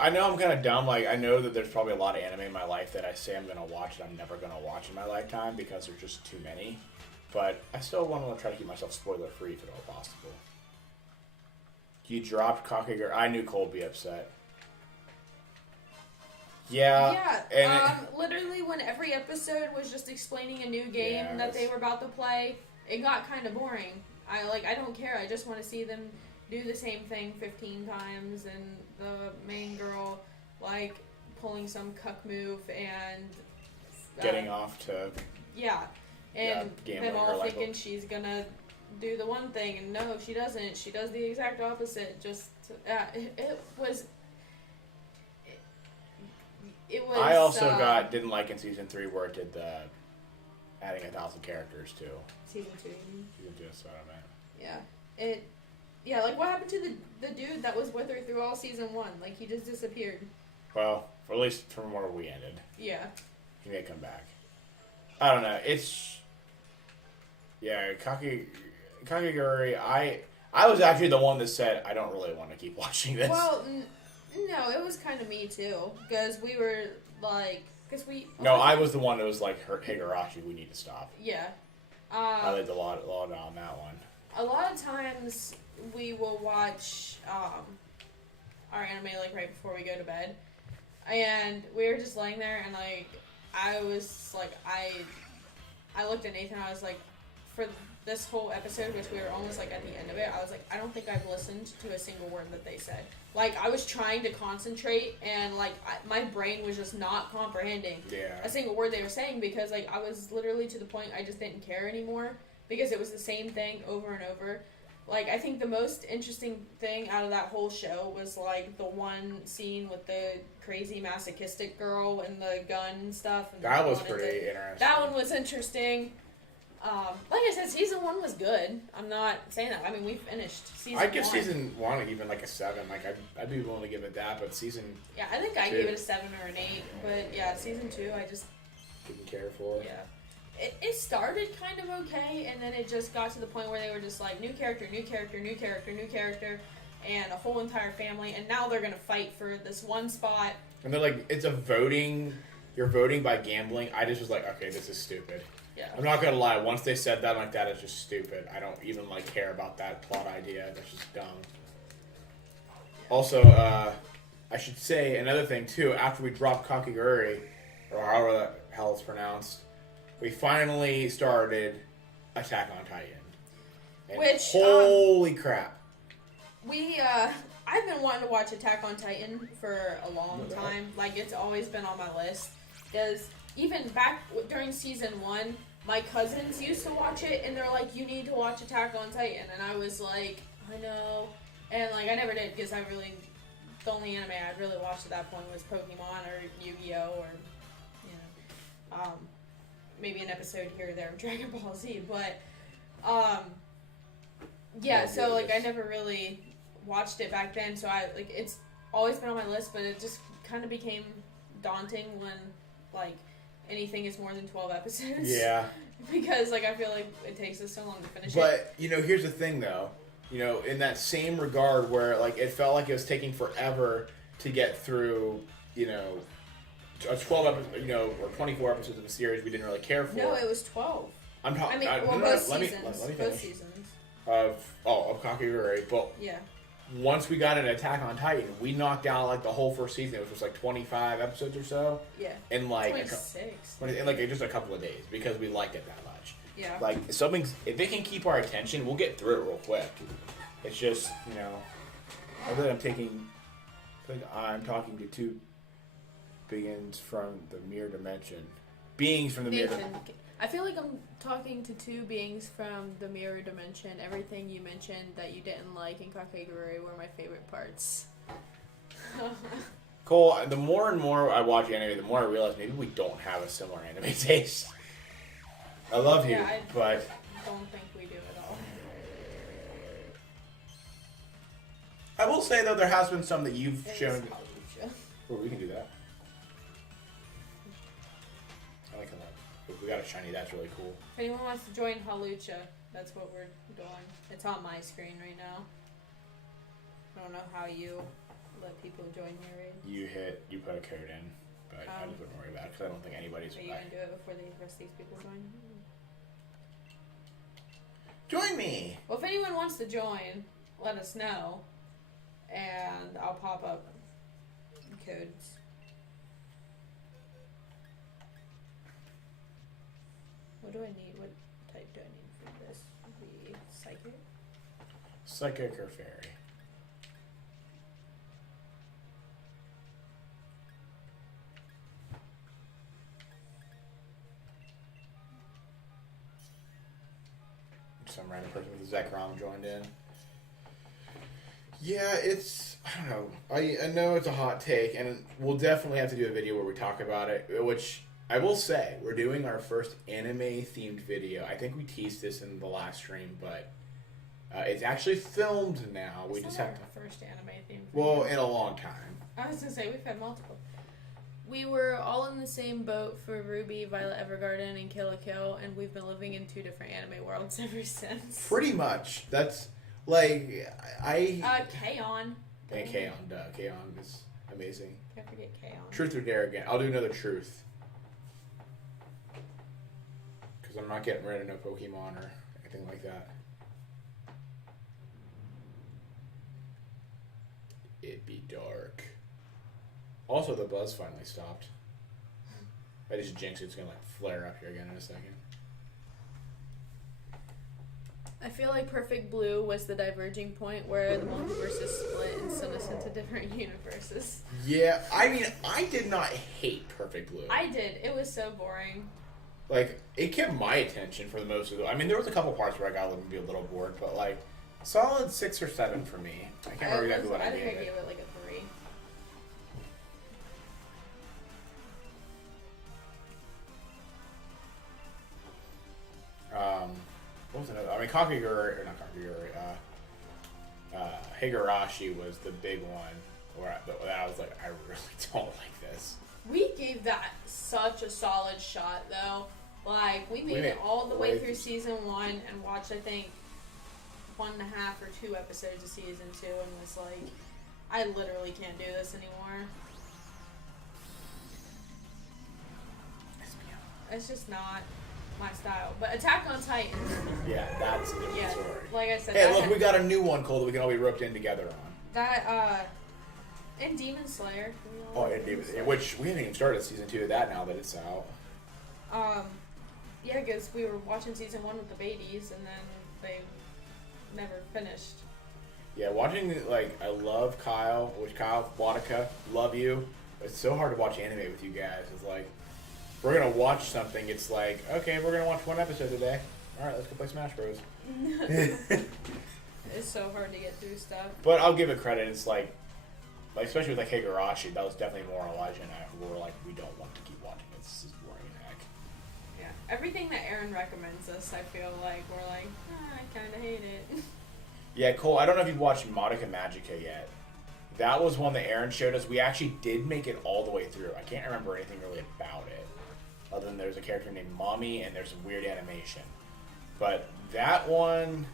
I know I'm kind of dumb. Like, I know that there's probably a lot of anime in my life that I say I'm going to watch and I'm never going to watch in my lifetime because there's just too many. But I still want to try to keep myself spoiler-free if at all possible. You dropped Kakigurui. I knew Cole would be upset. Yeah. Yeah. Literally, when every episode was just explaining a new game that they were about to play, it got kind of boring. I don't care. I just want to see them do the same thing 15 times, and the main girl like pulling some cuck move and getting off to and them all thinking she's gonna do the one thing, and no, she doesn't. She does the exact opposite. Just it was. I also didn't like in season 3 where it did the adding 1,000 characters too. Season 2. Season 2, that's what I meant. Yeah, Yeah, like what happened to the dude that was with her through all season 1? Like he just disappeared. Well, or at least from where we ended. Yeah. He may come back. I don't know. Kakiguri. I was actually the one that said I don't really want to keep watching this. Well, no, it was kind of me too, because we were like, No, I was the one that was like, Higurashi, we need to stop. Yeah. I laid the law on that one. A lot of times we will watch our anime like right before we go to bed, and we were just laying there, and like I was like I looked at Nathan, I was like, for this whole episode, which we were almost like at the end of it, I was like, I don't think I've listened to a single word that they said. Like, I was trying to concentrate, and like my brain was just not comprehending a single word they were saying, because like I was literally to the point I just didn't care anymore, because it was the same thing over and over. Like, I think the most interesting thing out of that whole show was like the one scene with the crazy masochistic girl and the gun and stuff. And that was pretty interesting. That one was interesting. Like I said, season 1 was good. I'm not saying that. I mean, we finished season 1. I'd give season 1 even like a 7. Like, I'd be willing to give it that, but season... Yeah, I think I gave it a 7 or an 8. But yeah, season 2, I just... didn't care for. Yeah. It started kind of okay, and then it just got to the point where they were just like, new character, new character, new character, new character, and a whole entire family, and now they're going to fight for this one spot. And they're like, it's a voting... You're voting by gambling. I just was like, okay, this is stupid. Yeah. I'm not gonna lie. Once they said that, like, that is just stupid. I don't even like care about that plot idea. That's just dumb. Also, I should say another thing too. After we dropped Kakiguri, or however the hell it's pronounced, we finally started Attack on Titan. And which holy crap! I've been wanting to watch Attack on Titan for a long time. Like, it's always been on my list, because even back during season 1. My cousins used to watch it, and they're like, you need to watch Attack on Titan. And I was like, I know. And, like, I never did, because the only anime I'd really watched at that point was Pokemon or Yu-Gi-Oh! Or, you know, maybe an episode here or there of Dragon Ball Z. But, yeah, so, like, I never really watched it back then. So, it's always been on my list, but it just kind of became daunting when, like, anything is more than 12 episodes. Yeah. Because, like, I feel like it takes us so long to finish it. But, you know, here's the thing, though. You know, in that same regard where, like, it felt like it was taking forever to get through, you know, a 12 episode, you know, or 24 episodes of a series we didn't really care for. No, it was 12. I'm talking... both seasons. Let me finish. Both seasons. Of Kakiguri, but... Yeah. Once we got an Attack on Titan, we knocked out like the whole first season. It was just like 25 episodes or so. Yeah. In like 26. In like just a couple of days, because we liked it that much. Yeah. Like, if they can keep our attention, we'll get through it real quick. It's just, you know, other than I'm talking to two beings from the mirror dimension. Beings from the mirror dimension. I feel like I'm talking to two beings from the mirror dimension. Everything you mentioned that you didn't like in Kakegurui were my favorite parts. Cole, the more and more I watch anime, the more I realize maybe we don't have a similar anime taste. I love you, but... I don't think we do at all. I will say, though, there has been some that you've shown... Oh, we can do that. I like that. If we got a shiny, that's really cool. If anyone wants to join Halucha, that's what we're doing. It's on my screen right now. I don't know how you let people join your raid. You put a code in, but I just wouldn't worry about it because I don't think anybody's... Are you going to do it before the rest of these people join? Join me! Well, if anyone wants to join, let us know, and I'll pop up codes. What do I need? What type do I need for this? The psychic? Psychic or fairy? Some random person with a Zekrom joined in. Yeah, it's, I don't know. I know it's a hot take, and we'll definitely have to do a video where we talk about it, which I will say, we're doing our first anime-themed video. I think we teased this in the last stream, but it's actually filmed now. We just have to... first anime-themed video. Well, in a long time. I was going to say, we've had multiple. We were all in the same boat for Ruby, Violet Evergarden, and Kill la Kill, and we've been living in 2 different anime worlds ever since. Pretty much. That's, like, K-On! And K-On, duh. K-On is amazing. Can't forget K-On. Truth or Dare again. I'll do another Truth. Because I'm not getting rid of no Pokemon or anything like that. It'd be dark. Also, the buzz finally stopped. I just jinxed it. It's going to, like, flare up here again in a second. I feel like Perfect Blue was the diverging point where the multiverses split and sent us into different universes. Yeah, I mean, I did not hate Perfect Blue. I did. It was so boring. Like, it kept my attention for the most of it. I mean, there was a couple parts where I got a little bored, but, like, solid 6 or 7 for me. I can't remember exactly what I gave it. I think I gave it, like, a 3. What was another? I mean, Kakegurui, or not Kakegurui, Higurashi was the big one where I was like, I really don't like this. We gave that such a solid shot, though. Like, we made it all the way through season 1 and watched, I think, 1.5 or 2 episodes of season 2 and was like, I literally can't do this anymore. It's just not my style. But Attack on Titan. Yeah, that's a different story. Like I said. Hey, look, we got a new one, Cole, that we can all be roped in together on. That, and Demon Slayer. Oh, and Demon Slayer, which we haven't even started season 2 of that now that it's out. Yeah, because we were watching season 1 with the babies, and then they never finished. Yeah, watching, like, I love Kyle, Watica, love you. It's so hard to watch anime with you guys. It's like, we're going to watch something, it's like, okay, we're going to watch 1 episode today. Alright, let's go play Smash Bros. It's so hard to get through stuff. But I'll give it credit, it's like especially with like Higurashi, that was definitely more Elijah and I who were like, we don't want to keep watching it, this is boring as heck. Yeah, everything that Aaron recommends us, I feel like, we're like, I kind of hate it. Yeah, Cole, I don't know if you've watched Madoka Magica yet. That was one that Aaron showed us. We actually did make it all the way through. I can't remember anything really about it, other than there's a character named Mommy and there's some weird animation. But that one,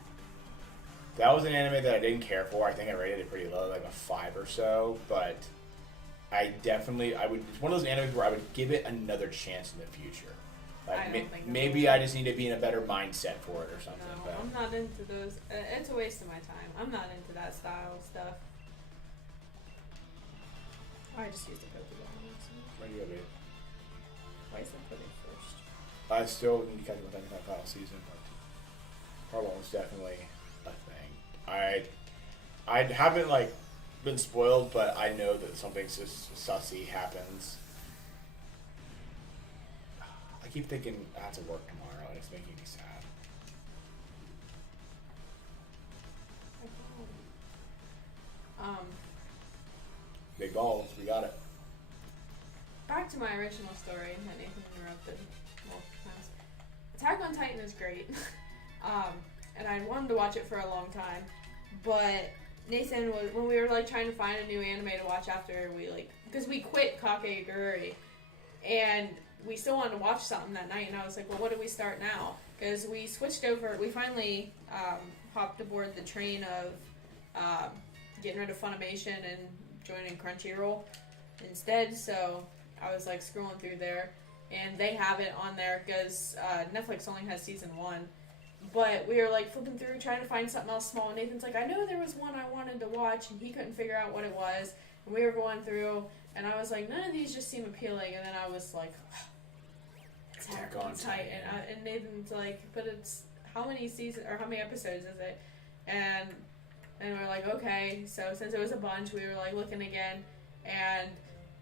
that was an anime that I didn't care for. I think I rated it pretty low, like a 5 or so. But I would. It's one of those animes where I would give it another chance in the future. Like maybe I just need to be in a better mindset for it or something. No, but I'm not into those. It's a waste of my time. I'm not into that style of stuff. I just used a Pokeball. Where do you go, babe? Why is that putting first? I still need to catch up with that final season, but part 1 was definitely a thing. I haven't like been spoiled, but I know that something sussy happens. I keep thinking I have to work tomorrow, and it's making me sad. Big balls, we got it. Back to my original story that Nathan interrupted multiple times. Attack on Titan is great. And I wanted to watch it for a long time. But Nathan, when we were like trying to find a new anime to watch after we because we quit Kakegurui, and we still wanted to watch something that night, and I was like, well, what do we start now? Because we switched over, we finally hopped aboard the train of getting rid of Funimation and joining Crunchyroll instead, so I was like scrolling through there, and they have it on there because Netflix only has season 1, but we were like flipping through trying to find something else small, and Nathan's like, I know there was one I wanted to watch, and he couldn't figure out what it was, and we were going through, and I was like, none of these just seem appealing, and then I was like, Attack on Titan. And Nathan's like, but it's how many seasons or how many episodes is it? And we're like, okay. So since it was a bunch, we were like looking again, and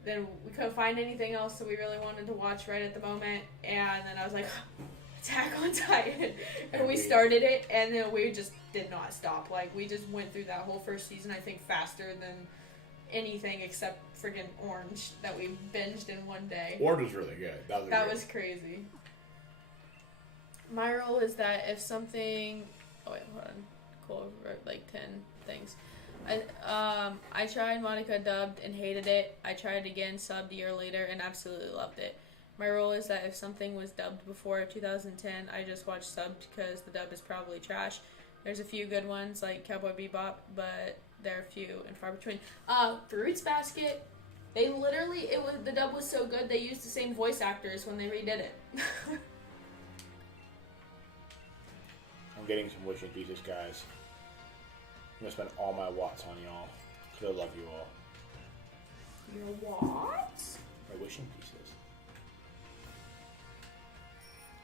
then we couldn't find anything else, so we really wanted to watch right at the moment. And then I was like, Attack on Titan, and we started it, and then we just did not stop. Like we just went through that whole first season, I think, faster than anything except friggin' Orange that we binged in one day. Orange was really good. That was crazy. My rule is that if something... Oh, wait, hold on. Cool, wrote like 10 things. I tried Monica dubbed and hated it. I tried again, subbed a year later, and absolutely loved it. My rule is that if something was dubbed before 2010, I just watch subbed because the dub is probably trash. There's a few good ones like Cowboy Bebop, but there are few and far between. Fruits Basket, they literally, the dub was so good they used the same voice actors when they redid it. I'm getting some wishing pieces, guys. I'm gonna spend all my watts on y'all because I love you all. Your what? My wishing pieces.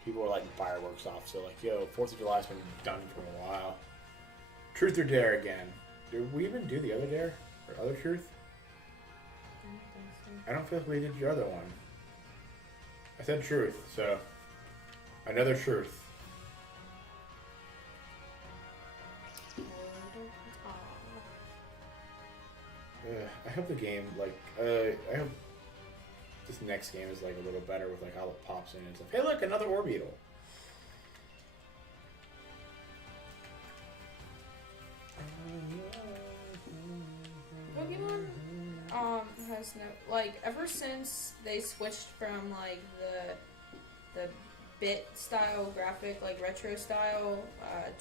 People are lighting fireworks off, so like, yo, 4th of July's been done for a while. Truth or dare again. Did we even do the other dare? Or other truth? I don't think so. I don't feel like we did your other one. I said truth, so another truth. I hope the game, like, I hope this next game is like a little better with like how it pops in and stuff. Hey, look, another Orbeetle. Pokemon has no, like, ever since they switched from like the bit style graphic, like retro style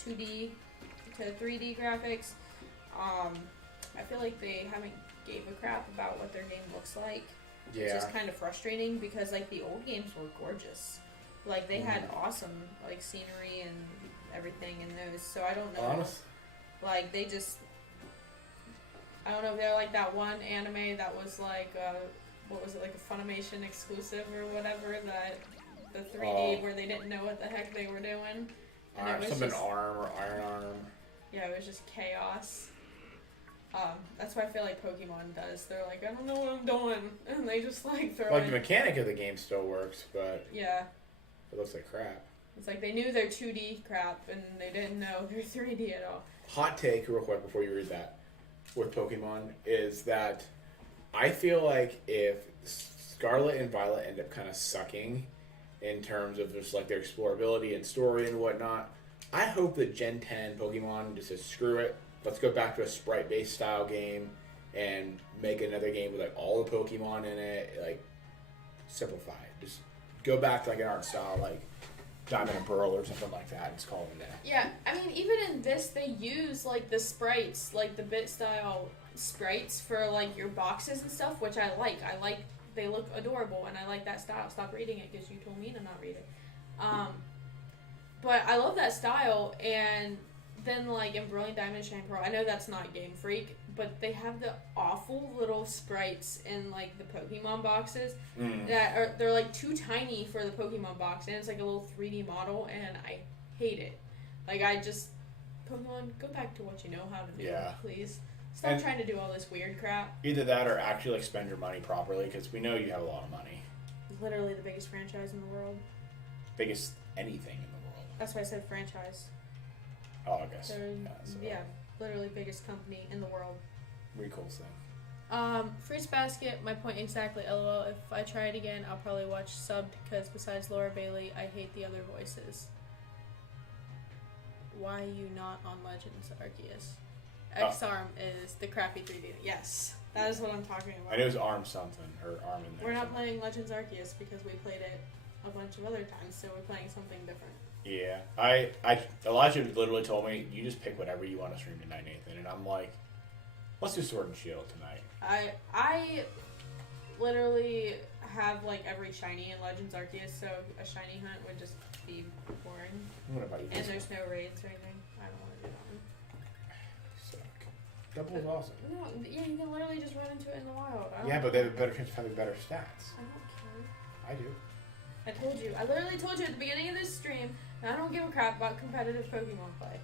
2D to 3D graphics, I feel like they haven't gave a crap about what their game looks like. Yeah. Which is kind of frustrating because like the old games were gorgeous. Like they had awesome like scenery and everything in those. So I don't know. Honest. Like they just, I don't know if they're like that one anime that was like what was it, like a Funimation exclusive or whatever, that the 3D where they didn't know what the heck they were doing. And it was something just, arm or iron arm. Yeah, it was just chaos. That's why I feel like Pokemon does. They're like, I don't know what I'm doing, and they just like throw. Like in. the mechanic of the game still works, but yeah, it looks like crap. it's like they knew their 2D crap and they didn't know their 3D at all. Hot take, real quick, before you read that, with Pokemon is that I feel like if Scarlet and Violet end up kind of sucking in terms of just like their explorability and story and whatnot, I hope that Gen 10 Pokemon just says screw it. Let's go back to a sprite-based style game and make another game with like all the Pokemon in it. Like, simplify it. Just go back to like an art style like Diamond and Pearl or something like that. Just call it that. Yeah, I mean, even in this, they use like the sprites, like the bit style sprites for like your boxes and stuff, which I like. They look adorable, and I like that style. Stop reading it because you told me to not read it. But I love that style, and then like in Brilliant Diamond and Shining Pearl, I know that's not Game Freak, but they have the awful little sprites in like the Pokemon boxes that are, they're like too tiny for the Pokemon box, and it's like a little 3D model, and I hate it. Like Pokemon, go back to what you know how to do, please. Stop trying to do all this weird crap. Either that or actually like spend your money properly, because we know you have a lot of money. Literally the biggest franchise in the world. Biggest anything in the world. That's why I said franchise. Oh, I guess. Yeah, literally biggest company in the world. Recool's thing. Fruits Basket, my point exactly, LOL. If I try it again, I'll probably watch subbed because besides Laura Bailey, I hate the other voices. Why are you not on Legends Arceus? X-Arm is the crappy 3D. Yes, that is what I'm talking about. I know it was Arm something, or Arm in there. We're not playing Legends Arceus because we played it a bunch of other times, so we're playing something different. Yeah, Elijah literally told me, you just pick whatever you want to stream tonight, Nathan, and I'm like, let's do Sword and Shield tonight. I literally have like every shiny in Legends Arceus, so a shiny hunt would just be boring. What about you? And there's no raids or anything. I don't want to do that one. Suck. Double is awesome. No, yeah, you can literally just run into it in the wild. Yeah, but they have a better chance of having better stats. I don't care. I do. I told you. I literally told you at the beginning of this stream that I don't give a crap about competitive Pokemon play.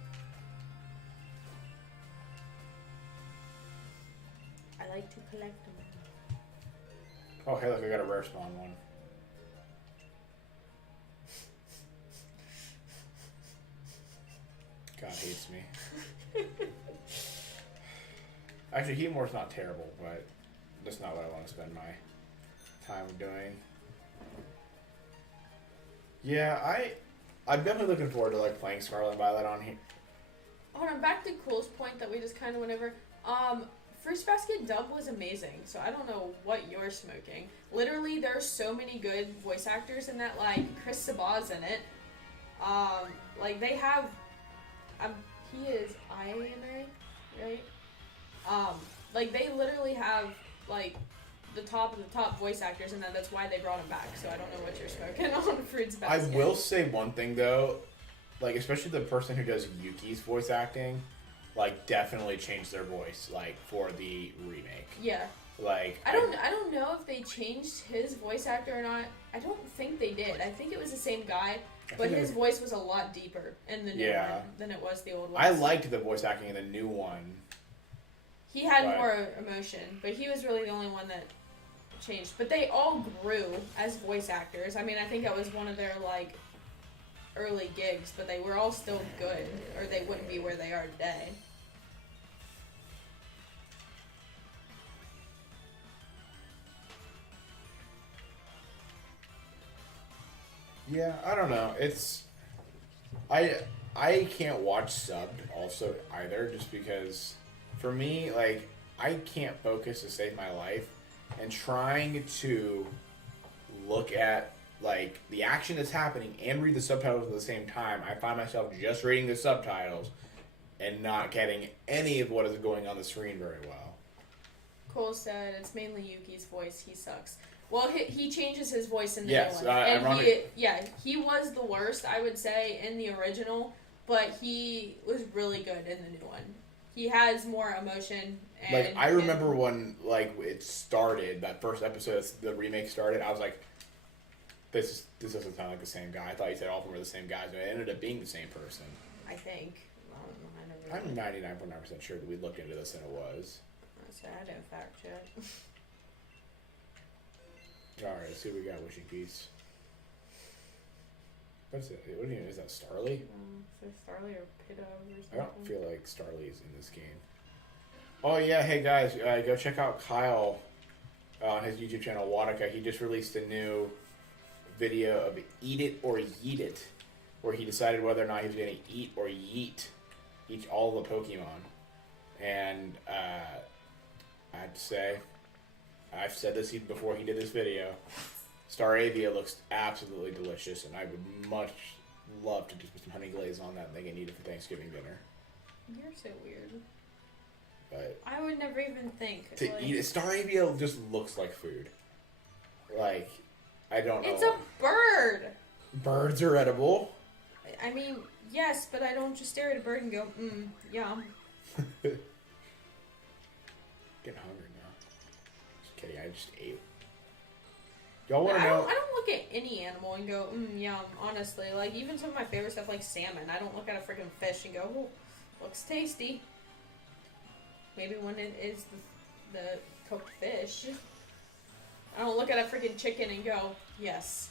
I like to collect them. Oh, hey, look, I got a rare spawn one. God hates me. Actually, Heatmore's not terrible, but that's not what I want to spend my time doing. Yeah, I'm definitely looking forward to like playing Scarlet and Violet on here. Hold on, back to Cool's point that we just kind of went over. Fruits Basket dub was amazing, so I don't know what you're smoking. Literally, there are so many good voice actors in that, like, Chris Saba's in it. Like, they have, he is IMA, right? Like, they literally have, like, the top of the top voice actors, and that's why they brought him back, so I don't know what you're smoking on Fruits Basket. I will say one thing, though, like, especially the person who does Yuki's voice acting, like, definitely changed their voice, like, for the remake. Yeah. Like, I don't know if they changed his voice actor or not. I don't think they did. I think it was the same guy, but his voice was a lot deeper in the new one than it was the old one. I liked the voice acting in the new one. He had more emotion, but he was really the only one that changed. But they all grew as voice actors. I mean, I think that was one of their, like, early gigs, but they were all still good, or they wouldn't be where they are today. Yeah, I don't know. It's I can't watch subbed also either, just because for me, like, I can't focus to save my life, and trying to look at like the action that's happening and read the subtitles at the same time, I find myself just reading the subtitles and not getting any of what is going on the screen very well. Cole said it's mainly Yuki's voice. He sucks. Well, he changes his voice in the Yes, new one. And he was the worst, I would say, in the original, but he was really good in the new one. He has more emotion. And, like, I remember when, like, it started, that first episode, the remake started, I was like, this doesn't sound like the same guy. I thought you said all of them were the same guys, but it ended up being the same person. I think. I I'm 99.9% sure that we looked into this and it was. I didn't fact check. Alright, let's see what we got. Wishing Peace. What's it? What do you mean? Is that Starly? So Starly or Pidove or something? I don't feel like Starly's in this game. Oh yeah, hey guys, go check out Kyle on his YouTube channel, Wadaka. He just released a new video of Eat It or Yeet It, where he decided whether or not he was going to eat or yeet all the Pokemon. And I have to say, I've said this even before he did this video, Staravia looks absolutely delicious, and I would much love to just put some honey glaze on that and they can eat it for Thanksgiving dinner. You're so weird. But I would never even think to eat it. Staravia just looks like food. Like, I don't know. It's a bird! Birds are edible. I mean, yes, but I don't just stare at a bird and go, yum. Getting hungry now. Just kidding, I just ate. Y'all want to know? I don't look at any animal and go, yum, honestly. Like, even some of my favorite stuff like salmon, I don't look at a freaking fish and go, oh, looks tasty. Maybe when it is the cooked fish. I don't look at a freaking chicken and go, yes,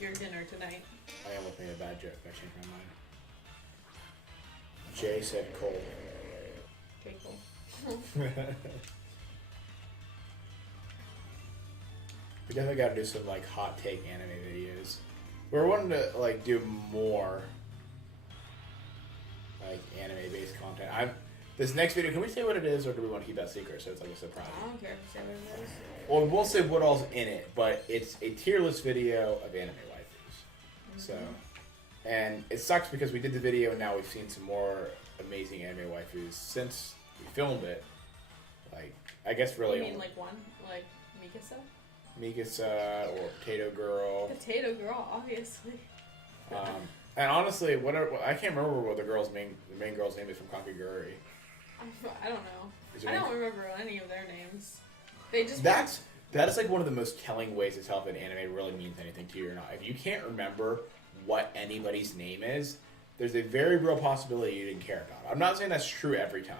your dinner tonight. I almost made a bad joke. I changed my mind. Jay said Cole. Okay, cool. We definitely got to do some like hot take anime videos. We're wanting to like do more like anime based content. This next video, can we say what it is, or do we want to keep that secret so it's like a surprise? I don't care if you say what it is. Well, we won't say what all's in it, but it's a tier list video of anime waifus. So, and it sucks because we did the video and now we've seen some more amazing anime waifus since we filmed it. Like, I guess really. You mean like one? Like Mikasa? Mikasa or Potato Girl. Potato Girl, obviously. And honestly, I can't remember what the main girl's name is from Kakaguri. I don't know. I don't remember any of their names. They just That is like one of the most telling ways to tell if an anime really means anything to you or not. If you can't remember what anybody's name is, there's a very real possibility you didn't care about it. I'm not saying that's true every time.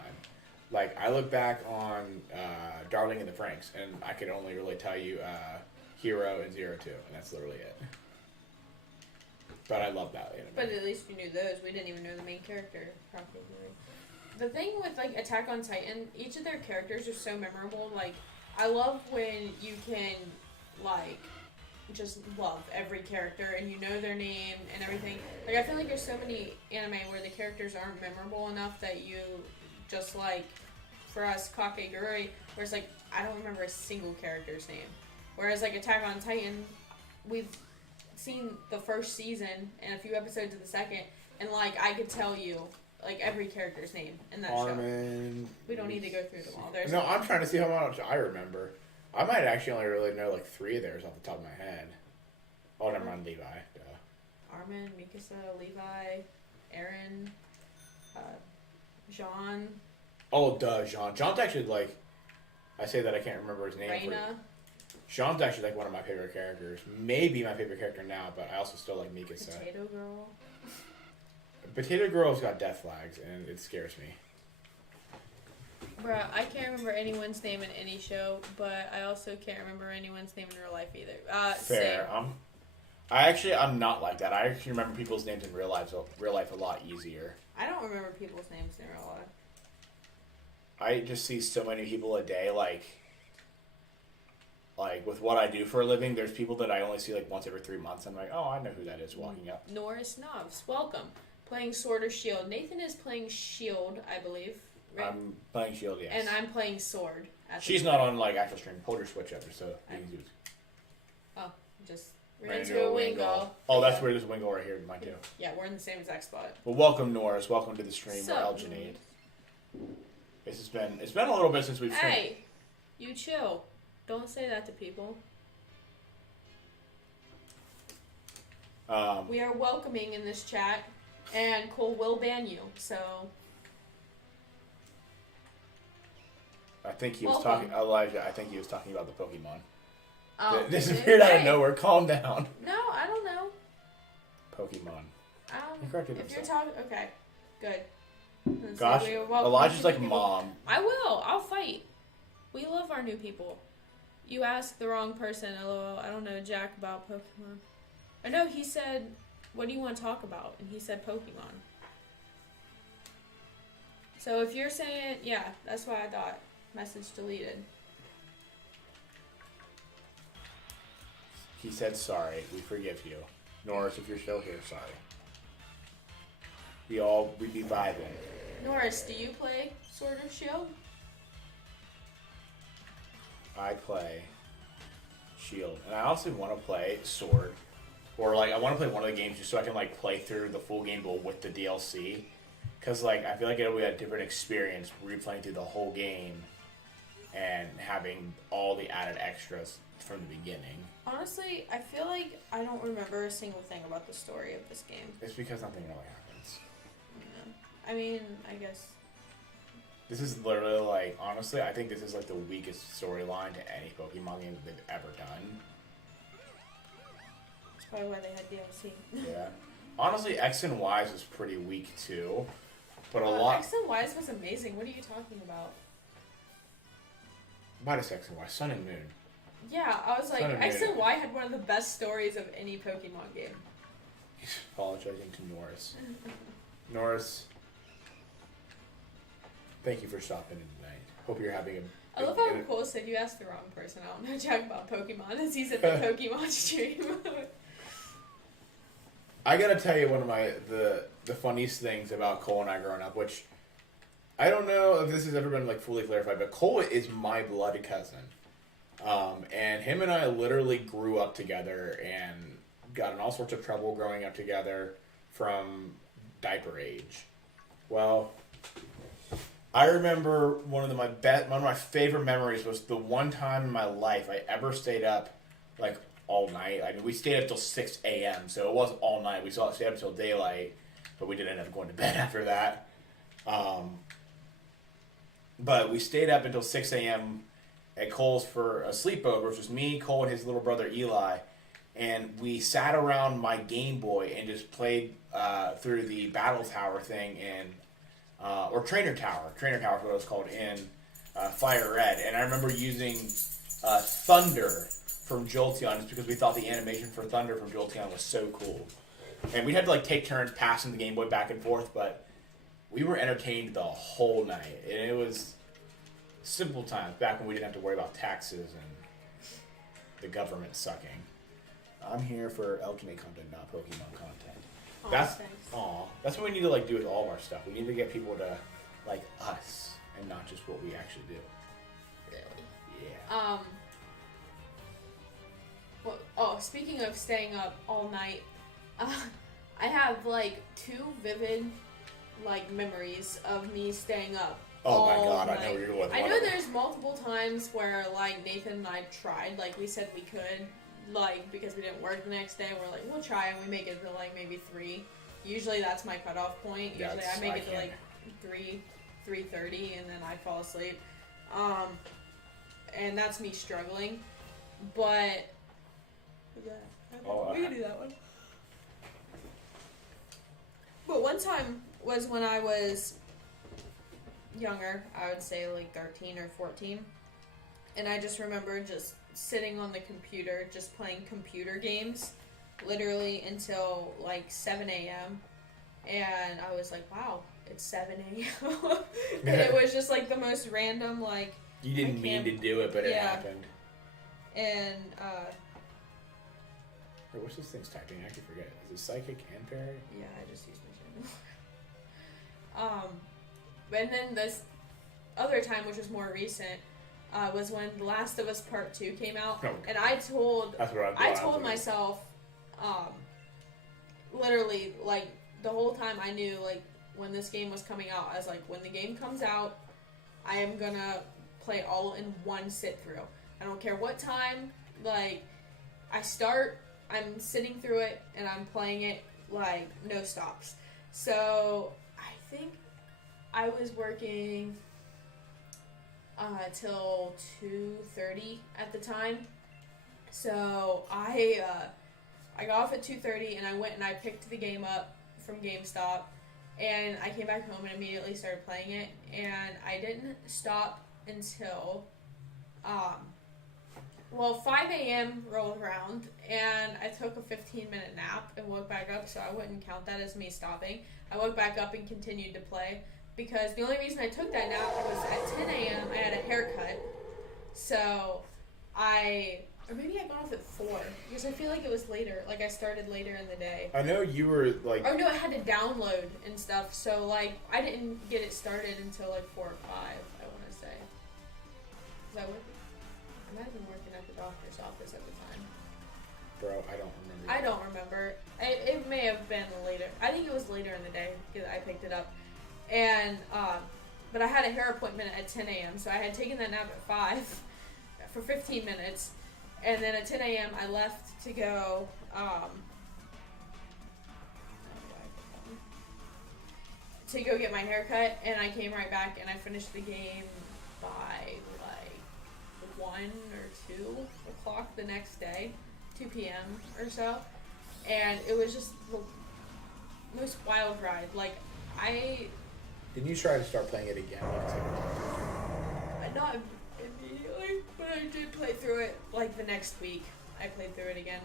Like, I look back on Darling in the Franxx, and I could only really tell you Hero and Zero Two, and that's literally it. But I love that anime. But at least you knew those. We didn't even know the main character. Probably. The thing with, like, Attack on Titan, each of their characters are so memorable. Like, I love when you can, like, just love every character and you know their name and everything. Like, I feel like there's so many anime where the characters aren't memorable enough that you just, like, for us, Kakegurui, where it's like, I don't remember a single character's name. Whereas, like, Attack on Titan, we've seen the first season and a few episodes of the second, and, like, I could tell you, like, every character's name in that show. We don't need to go through them all. No, I'm trying to see how much I remember. I might actually only really know, like, 3 of theirs off the top of my head. Oh, never mind, Levi. Duh. Armin, Mikasa, Levi, Aaron, Jean. Oh, duh, Jean. Jean's actually, like, I say that I can't remember his name. Reina. Jean's actually, like, one of my favorite characters. Maybe my favorite character now, but I also still like Mikasa. Potato Girl. Potato Girl's got death flags, and it scares me. Bruh, I can't remember anyone's name in any show, but I also can't remember anyone's name in real life either. Fair. I'm not like that. I actually remember people's names in real life a lot easier. I don't remember people's names in real life. I just see so many people a day, like with what I do for a living, there's people that I only see like once every 3 months. I'm like, oh, I know who that is walking up. Norris Knobs, welcome. Playing Sword or Shield. Nathan is playing Shield, I believe. Right? I'm playing Shield, yes. And I'm playing Sword. She's not on like actual stream. Hold your switch up so you can use. Oh, just ran into a Wingle. Oh, that's where there's a Wingle right here. Mine too. Yeah, we're in the same exact spot. Well, welcome Norris. Welcome to the stream. We're Elginade. It's been a little bit since we've streamed. Hey, you chill. Don't say that to people. We are welcoming in this chat, and Cole will ban you, so... I think he was talking, Elijah, I think he was talking about the Pokemon. Oh, this appeared out of nowhere. Calm down. No, I don't know. Pokemon. He corrected himself. If you're talking... Okay, good. Gosh, Elijah's like mom. I will. I'll fight. We love our new people. You asked the wrong person, lol. I don't know jack about Pokemon. I know he said, what do you want to talk about? And he said Pokemon. So if you're saying, yeah, that's why I thought. Message deleted. He said sorry. We forgive you. Norris, if you're still here, sorry. We'd be vibing. Norris, do you play Sword or Shield? I play Shield, and I also want to play Sword, or like I want to play one of the games just so I can like play through the full game but with the DLC, because like I feel like it'll be a different experience replaying through the whole game and having all the added extras from the beginning. Honestly, I feel like I don't remember a single thing about the story of this game. It's because nothing really happens. Yeah. I mean, I guess. This is literally, like, honestly, I think this is, like, the weakest storyline to any Pokemon game that they've ever done. That's probably why they had DLC. Yeah. Honestly, X and Y's was pretty weak, too. But a lot... X and Y's was amazing. What are you talking about? What is X and Y? Sun and Moon. Yeah, I was like, X and Y had one of the best stories of any Pokemon game. He's apologizing to Norris. Norris... Thank you for stopping in tonight. Hope you're having a... I love how Cole said you asked the wrong person. I don't know jack about Pokemon as he's at the Pokemon stream. I gotta tell you one of the funniest things about Cole and I growing up, which I don't know if this has ever been like fully clarified, but Cole is my blood cousin. And him and I literally grew up together and got in all sorts of trouble growing up together from diaper age. Well... I remember one of my favorite memories was the one time in my life I ever stayed up like all night. I mean, we stayed up till 6 a.m., so it wasn't all night. We stayed up till daylight, but we didn't end up going to bed after that. But we stayed up until 6 a.m., at Cole's for a sleepover. It was just me, Cole, and his little brother Eli. And we sat around my Game Boy and just played through the Battle Tower thing or Trainer Tower. Trainer Tower is what it was called in Fire Red. And I remember using Thunder from Jolteon just because we thought the animation for Thunder from Jolteon was so cool. And we had to like take turns passing the Game Boy back and forth, but we were entertained the whole night. And it was simple times back when we didn't have to worry about taxes and the government sucking. I'm here for LGN content, not Pokemon content. That's what we need to like do with all of our stuff. We need to get people to like us and not just what we actually do. Really? Yeah. Well, speaking of staying up all night, I have like 2 vivid like memories of me staying up. Oh my god, night. I know you're with. I know there's multiple times where like Nathan and I tried, like we said we could, like because we didn't work the next day. We're like, we'll try, and we make it to like maybe 3. Usually that's my cutoff point. Usually I make it to like 3:30, and then I fall asleep. And that's me struggling. But we can do that one. But one time was when I was younger. I would say like 13 or 14. And I just remember just sitting on the computer, just playing computer games, literally until like 7 a.m. And I was like, wow, it's 7 a.m. And it was just like the most random, like... You didn't mean to do it, but it happened. And, Wait, what's this thing's typing? I actually forget. Is it Psychic and Parry? Yeah, I just used my channel. And then this other time, which was more recent, was when The Last of Us Part 2 came out. Oh, and I told myself, literally, like, the whole time I knew, like, when this game was coming out, I was like, when the game comes out, I am gonna play all in one sit-through. I don't care what time, like, I'm sitting through it, and I'm playing it, like, no stops. So, I think I was working till 2:30 at the time. So, I got off at 2:30, and I went and I picked the game up from GameStop, and I came back home and immediately started playing it, and I didn't stop until 5 a.m. rolled around, and I took a 15-minute nap and woke back up, so I wouldn't count that as me stopping. I woke back up and continued to play, because the only reason I took that nap was at 10 a.m. I had a haircut, so or maybe I got off at 4, because I feel like it was later, like I started later in the day. I know you were like... Oh no, I had to download and stuff, so like, I didn't get it started until like 4 or 5, I want to say. I might have been working at the doctor's office at the time. Bro, I don't remember. I don't remember. It may have been later. I think it was later in the day because I picked it up. And, but I had a hair appointment at 10 a.m., so I had taken that nap at 5 for 15 minutes. And then at 10 a.m. I left to go, to go get my hair cut, and I came right back and I finished the game by like 1 or 2 o'clock the next day, 2 p.m. or so, and it was just the most wild ride. Like, Didn't you try to start playing it again? Not immediately, but I did play through it like the next week. I played through it again.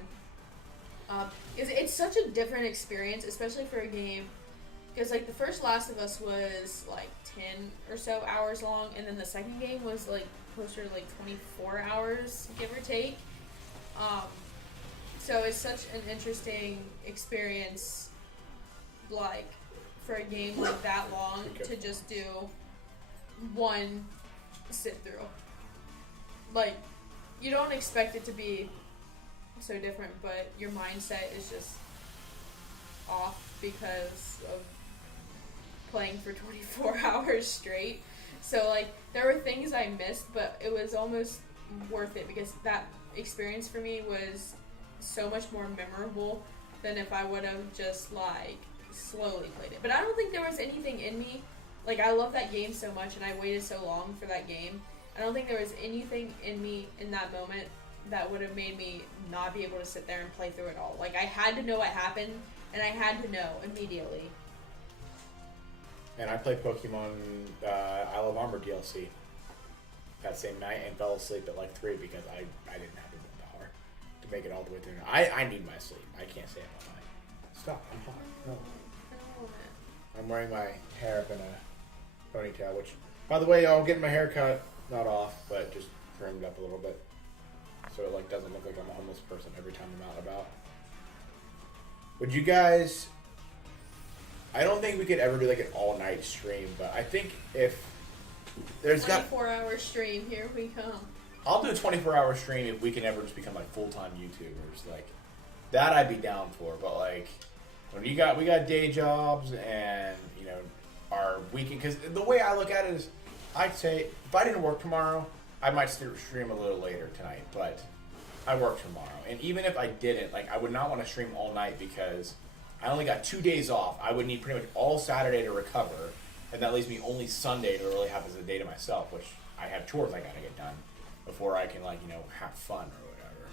It's such a different experience, especially for a game. Because, like, the first Last of Us was, like, 10 or so hours long, and then the second game was, like, closer to, like, 24 hours, give or take. So it's such an interesting experience, like, for a game, like, that long to just do one sit-through. Like, you don't expect it to be so different, but your mindset is just off because of playing for 24 hours straight. So, like, there were things I missed, but it was almost worth it because that experience for me was so much more memorable than if I would have just, like, slowly played it. But I don't think there was anything in me. Like, I love that game so much, and I waited so long for that game. I don't think there was anything in me in that moment that would have made me not be able to sit there and play through it all. Like, I had to know what happened, and I had to know immediately. And I played Pokemon Isle of Armor DLC that same night and fell asleep at like 3 because I didn't have the willpower to make it all the way through. I need my sleep. I can't stay up all night. Stop. I'm hot. No. I don't want it. I'm wearing my hair up in a ponytail, which, by the way, y'all, getting my hair cut, not off, but just trimmed up a little bit. So it like doesn't look like I'm a homeless person every time I'm out and about. Would you guys... I don't think we could ever do like an all-night stream, but I think if there's 24-hour stream, here we come. I'll do a 24-hour stream if we can ever just become like full-time YouTubers. Like that I'd be down for, but like when we got day jobs and, you know, our weekend, because the way I look at it is I'd say if I didn't work tomorrow, I might stream a little later tonight, but I work tomorrow. And even if I didn't, like I would not want to stream all night because I only got 2 days off. I would need pretty much all Saturday to recover, and that leaves me only Sunday to really have as a day to myself, which I have chores I gotta get done before I can, like, you know, have fun or whatever.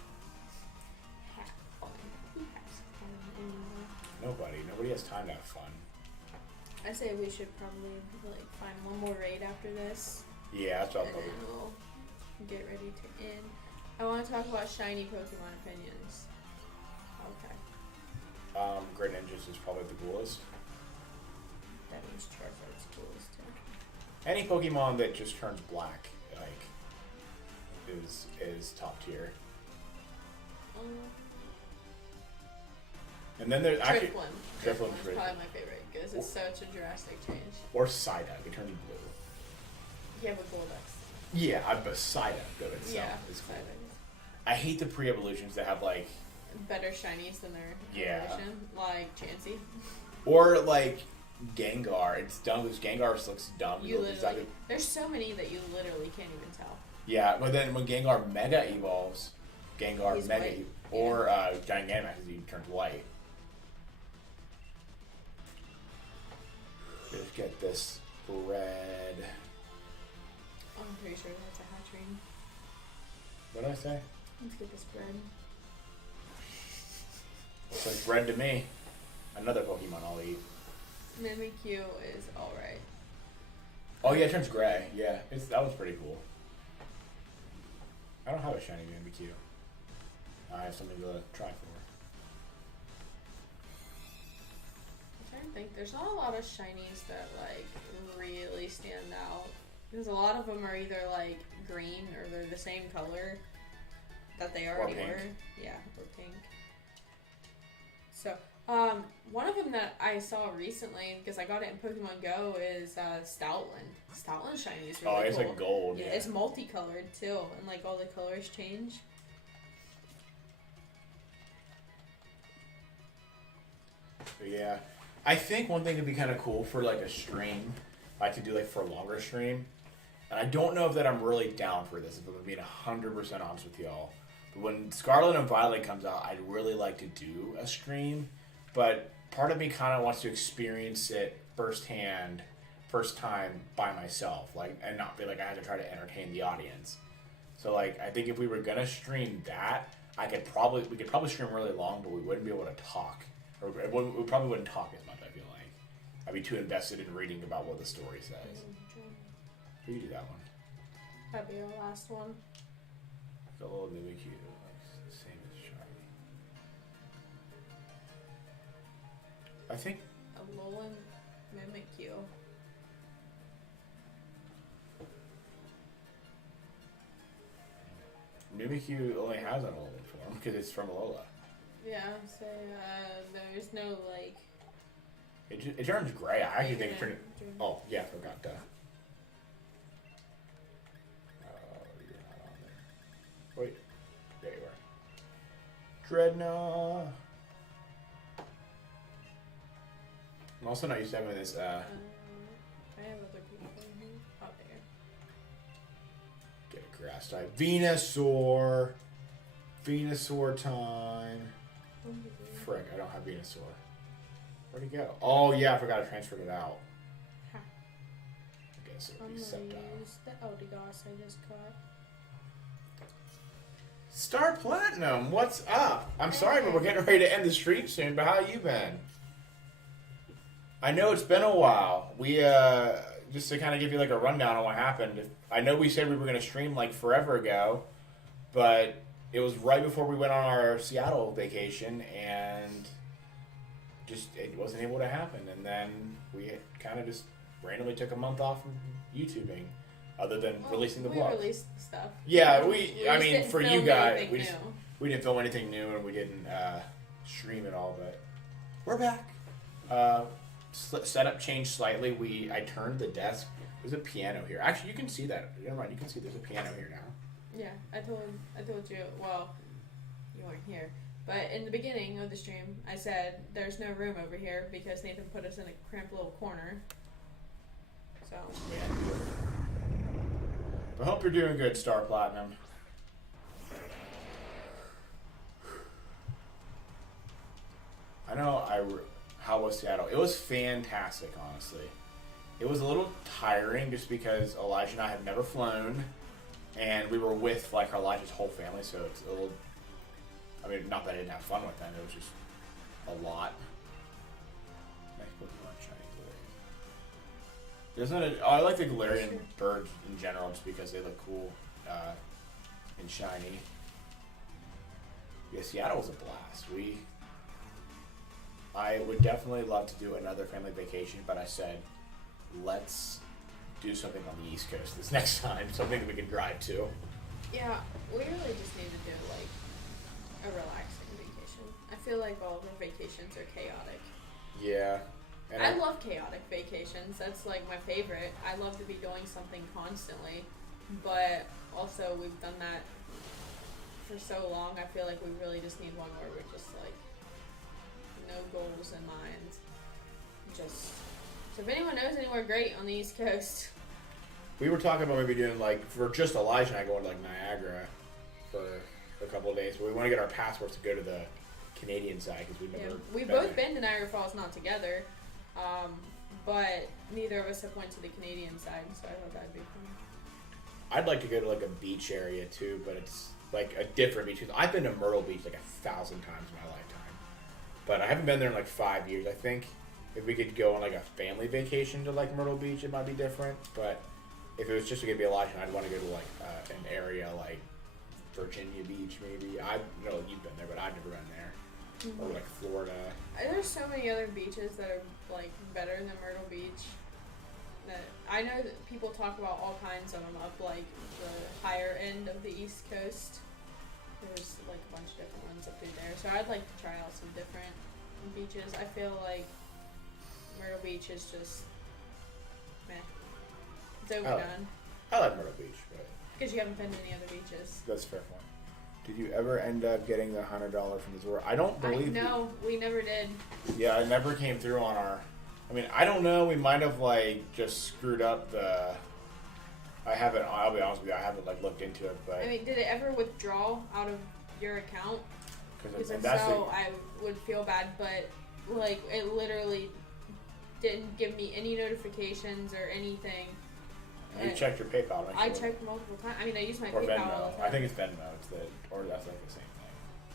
Have fun. Who has fun anymore? Nobody has time to have fun. I say we should probably like find one more raid after this, Yeah, that's what and I'll then probably do. we'll get ready to end. I want to talk about shiny Pokemon opinions. Okay. Greninjas is probably the coolest. That means Charizard's coolest too. Any Pokemon that just turns black, like, is top tier. And then there's actually Drifloon is probably my favorite because it's such a drastic change. Or Psyduck, it turns blue. You have a Goldex. Yeah, but Psyduck though itself is cool. Psyduck. I hate the pre-evolutions that have like Better shinies than their evolution, like Chansey. Or like Gengar, it's dumb because Gengar looks dumb. You literally, there's so many that you literally can't even tell. Yeah, but then when Gengar Mega evolves, Gengar He's Mega white. Or Dynamax, he turns white. Let's get this bread. I'm pretty sure that's a hatchling. What did I say? Let's get this bread. Looks like bread to me. Another Pokemon I'll eat. Mimikyu is alright. Oh yeah, it turns gray. Yeah, that was pretty cool. I don't have a shiny Mimikyu. I have something to try for. I'm trying to think. There's not a lot of shinies that like really stand out. Because a lot of them are either like green or they're the same color that they already were. Yeah, or pink. So, one of them that I saw recently, because I got it in Pokemon Go, is Stoutland. Stoutland shiny is really cool. Oh, it's like gold. Yeah, it's multicolored too, and like all the colors change. Yeah, I think one thing would be kind of cool for like a stream, I could do like for a longer stream, and I don't know if that I'm really down for this, if I'm being 100% honest with y'all. But when Scarlet and Violet comes out, I'd really like to do a stream, but part of me kind of wants to experience it firsthand, first time by myself, like, and not be like I had to try to entertain the audience. So like, I think if we were gonna stream that, we could probably stream really long, but we wouldn't be able to talk. Or we probably wouldn't talk as much, I feel like. I'd be too invested in reading about what the story says. We could do that one. That'd be our last one. The little Mimikyu, like the same as Shiny. I think A Alolan Mimikyu. Mimikyu only has an Alolan form because it's from Alola. Yeah, so there's no like. It turns gray. I actually think it turns. Oh yeah, I forgot to. You're not on there. Wait, there you are. Dreadnought. I'm also not used to having this. I have other people in here. Oh, there. Get a grass type. Venusaur. Venusaur time. Frick, I don't have Venusaur. Where'd he go? Oh yeah, I forgot I transferred it out. Huh. Okay, guess it I'm would be gonna Septile. use the Elgato I just caught. Star Platinum, what's up? I'm sorry, but we're getting ready to end the stream soon, but how you been? I know it's been a while. We, just to kind of give you like a rundown on what happened. I know we said we were going to stream like forever ago, but it was right before we went on our Seattle vacation, and just it wasn't able to happen. And then we kind of just randomly took a month off from YouTubing, other than releasing the vlog. We released stuff. Yeah, I just mean, didn't for you film guys, anything we didn't film anything new, and we didn't stream at all. But we're back. Setup changed slightly. I turned the desk. There's a piano here. Actually, you can see that. Never mind. You can see there's a piano here now. Yeah, I told you. Well, you weren't here, but in the beginning of the stream, I said there's no room over here because Nathan put us in a cramped little corner. So. Yeah. I hope you're doing good, Star Platinum. I know how was Seattle? It was fantastic, honestly. It was a little tiring just because Elijah and I have never flown, and we were with like Elijah's whole family, so it's a little. I mean, not that I didn't have fun with them. It was just a lot. Nice Pokemon shiny Galarian. I like the Galarian birds in general just because they look cool and shiny. Yeah, Seattle was a blast. I would definitely love to do another family vacation, but I said, let's do something on the East Coast this next time, something that we can drive to. Yeah, we really just need to do like a relaxing vacation. I feel like all of our vacations are chaotic. Yeah. And I love chaotic vacations. That's like my favorite. I love to be doing something constantly, but also we've done that for so long. I feel like we really just need one where we're just like no goals in mind. Just so if anyone knows anywhere great on the East Coast. We were talking about maybe doing like for just Elijah and I going to like Niagara for a couple of days, but we want to get our passports to go to the Canadian side because we've never. We've both been to Niagara Falls, not together, but neither of us have went to the Canadian side, so I thought that'd be fun. I'd like to go to like a beach area too, but it's like a different beach. I've been to Myrtle Beach like 1,000 times in my lifetime, but I haven't been there in like 5 years. I think if we could go on like a family vacation to like Myrtle Beach, it might be different. But if it was just going to be Elijah, I'd want to go to like an area like Virginia Beach, maybe. I know you've been there, but I've never been there. Mm-hmm. Or like Florida. There's so many other beaches that are like better than Myrtle Beach. That I know that people talk about all kinds of them up like the higher end of the East Coast. There's like a bunch of different ones up through there. So I'd like to try out some different beaches. I feel like Myrtle Beach is just meh. It's overdone. I like Myrtle Beach, but because you haven't been to any other beaches. That's a fair point. Did you ever end up getting the $100 from the Zora? I don't believe. No, we never did. Yeah, it never came through on our. I mean, I don't know. We might have like just screwed up the. I haven't. I'll be honest with you. I haven't like looked into it, but. I mean, did it ever withdraw out of your account? Because if that's so, I would feel bad. But like, it literally didn't give me any notifications or anything. You checked your PayPal, right? I checked multiple times. I mean, I use my or PayPal Venmo. all the time. I think it's Venmo. It's the or that's like the same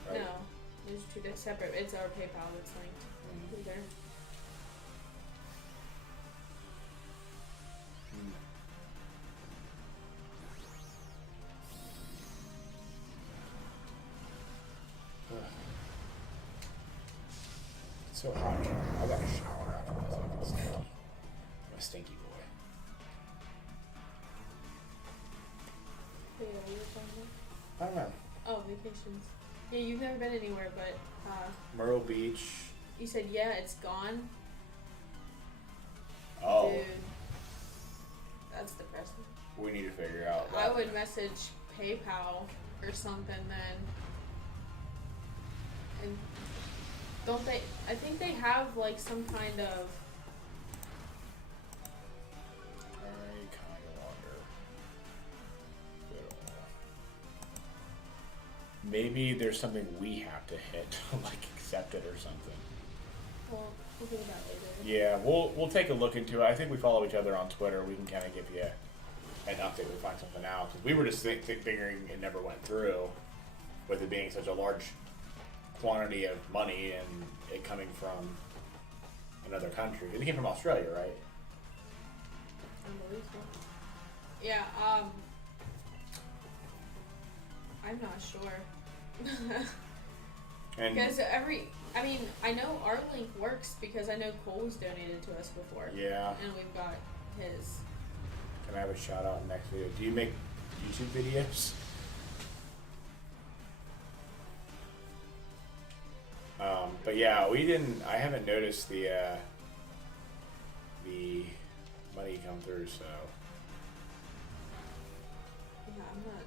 thing. Right? No, it's two separate. It's our PayPal that's linked there. It's so hot. I got a shower after this. I'm a stinky boy. Yeah, we were talking about? I don't know. Oh, vacations. Yeah, you've never been anywhere, but Myrtle Beach. you said it's gone. Oh. Dude, that's depressing. We need to figure out. I would message PayPal or something then. And don't they? I think they have like some kind of. I kind of wonder. Maybe there's something we have to hit, like accept it or something. Well, We'll do that later. Yeah, we'll take a look into it. I think we follow each other on Twitter. We can kind of give you an update when we find something out. 'Cause we were just figuring it never went through, with it being such a large quantity of money and it coming from another country. It came from Australia, right? Unbelievable. Yeah, I'm not sure. And Because I know our link works because I know Cole's donated to us before. yeah, And we've got his. can I have a shout out in the next video? Do you make YouTube videos? But yeah, I haven't noticed the money come through, so Yeah, I'm not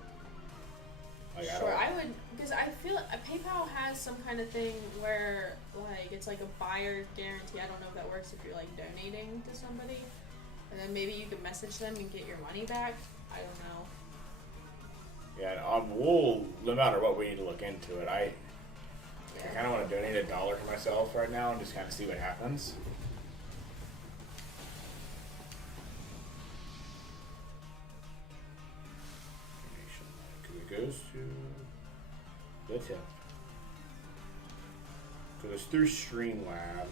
like sure. I would, because I feel PayPal has some kind of thing where like it's like a buyer guarantee. I don't know if that works if you're like donating to somebody, and then maybe you can message them and get your money back. I don't know. Yeah, we'll, no matter what, we need to look into it. I kind of want to donate $1 to myself right now and just kind of see what happens. It goes to the tip. So it's through Streamlabs.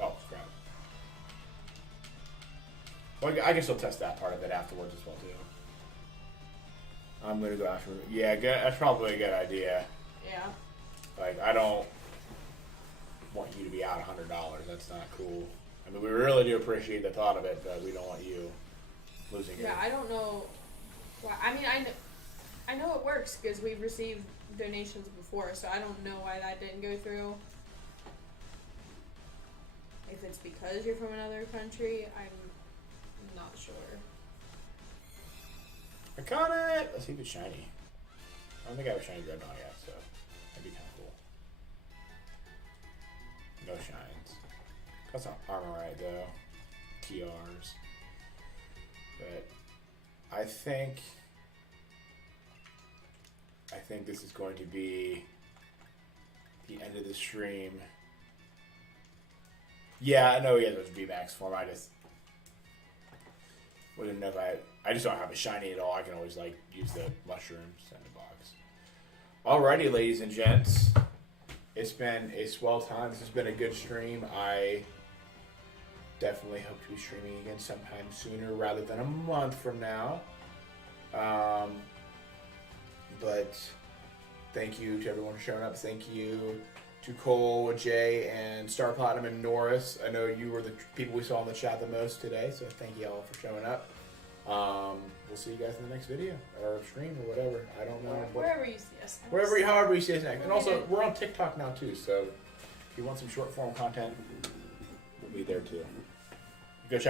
Oh, crap. Well, I guess I'll test that part of it afterwards as well, too. I'm going to go after it. Yeah, that's probably a good idea. Yeah. Like, I don't want you to be out $100. That's not cool. I mean, we really do appreciate the thought of it, but we don't want you losing it. Yeah, I don't know. Why. I mean, I know it works because we've received donations before, so I don't know why that didn't go through. If it's because you're from another country, I'm not sure. I caught it! Let's see if it's shiny. I don't think I have a shiny dreadnought yet, so that'd be kind of cool. No shines. Got some armorite though. TRs. But I think this is going to be the end of the stream. Yeah, I know he has those VMAX form. I just wouldn't know if I just don't have a shiny at all. I can always like use the mushrooms in the box. Alrighty, ladies and gents. It's been a swell time. This has been a good stream. I definitely hope to be streaming again sometime sooner rather than a month from now. But thank you to everyone for showing up. Thank you to Cole, Jay, and Star Platinum and Norris. I know you were the people we saw in the chat the most today, so thank you all for showing up. We'll see you guys in the next video or stream or whatever. I don't know. Wherever you see us. However you see us next. And also, we're on TikTok now too, so if you want some short form content, we'll be there too. Go check out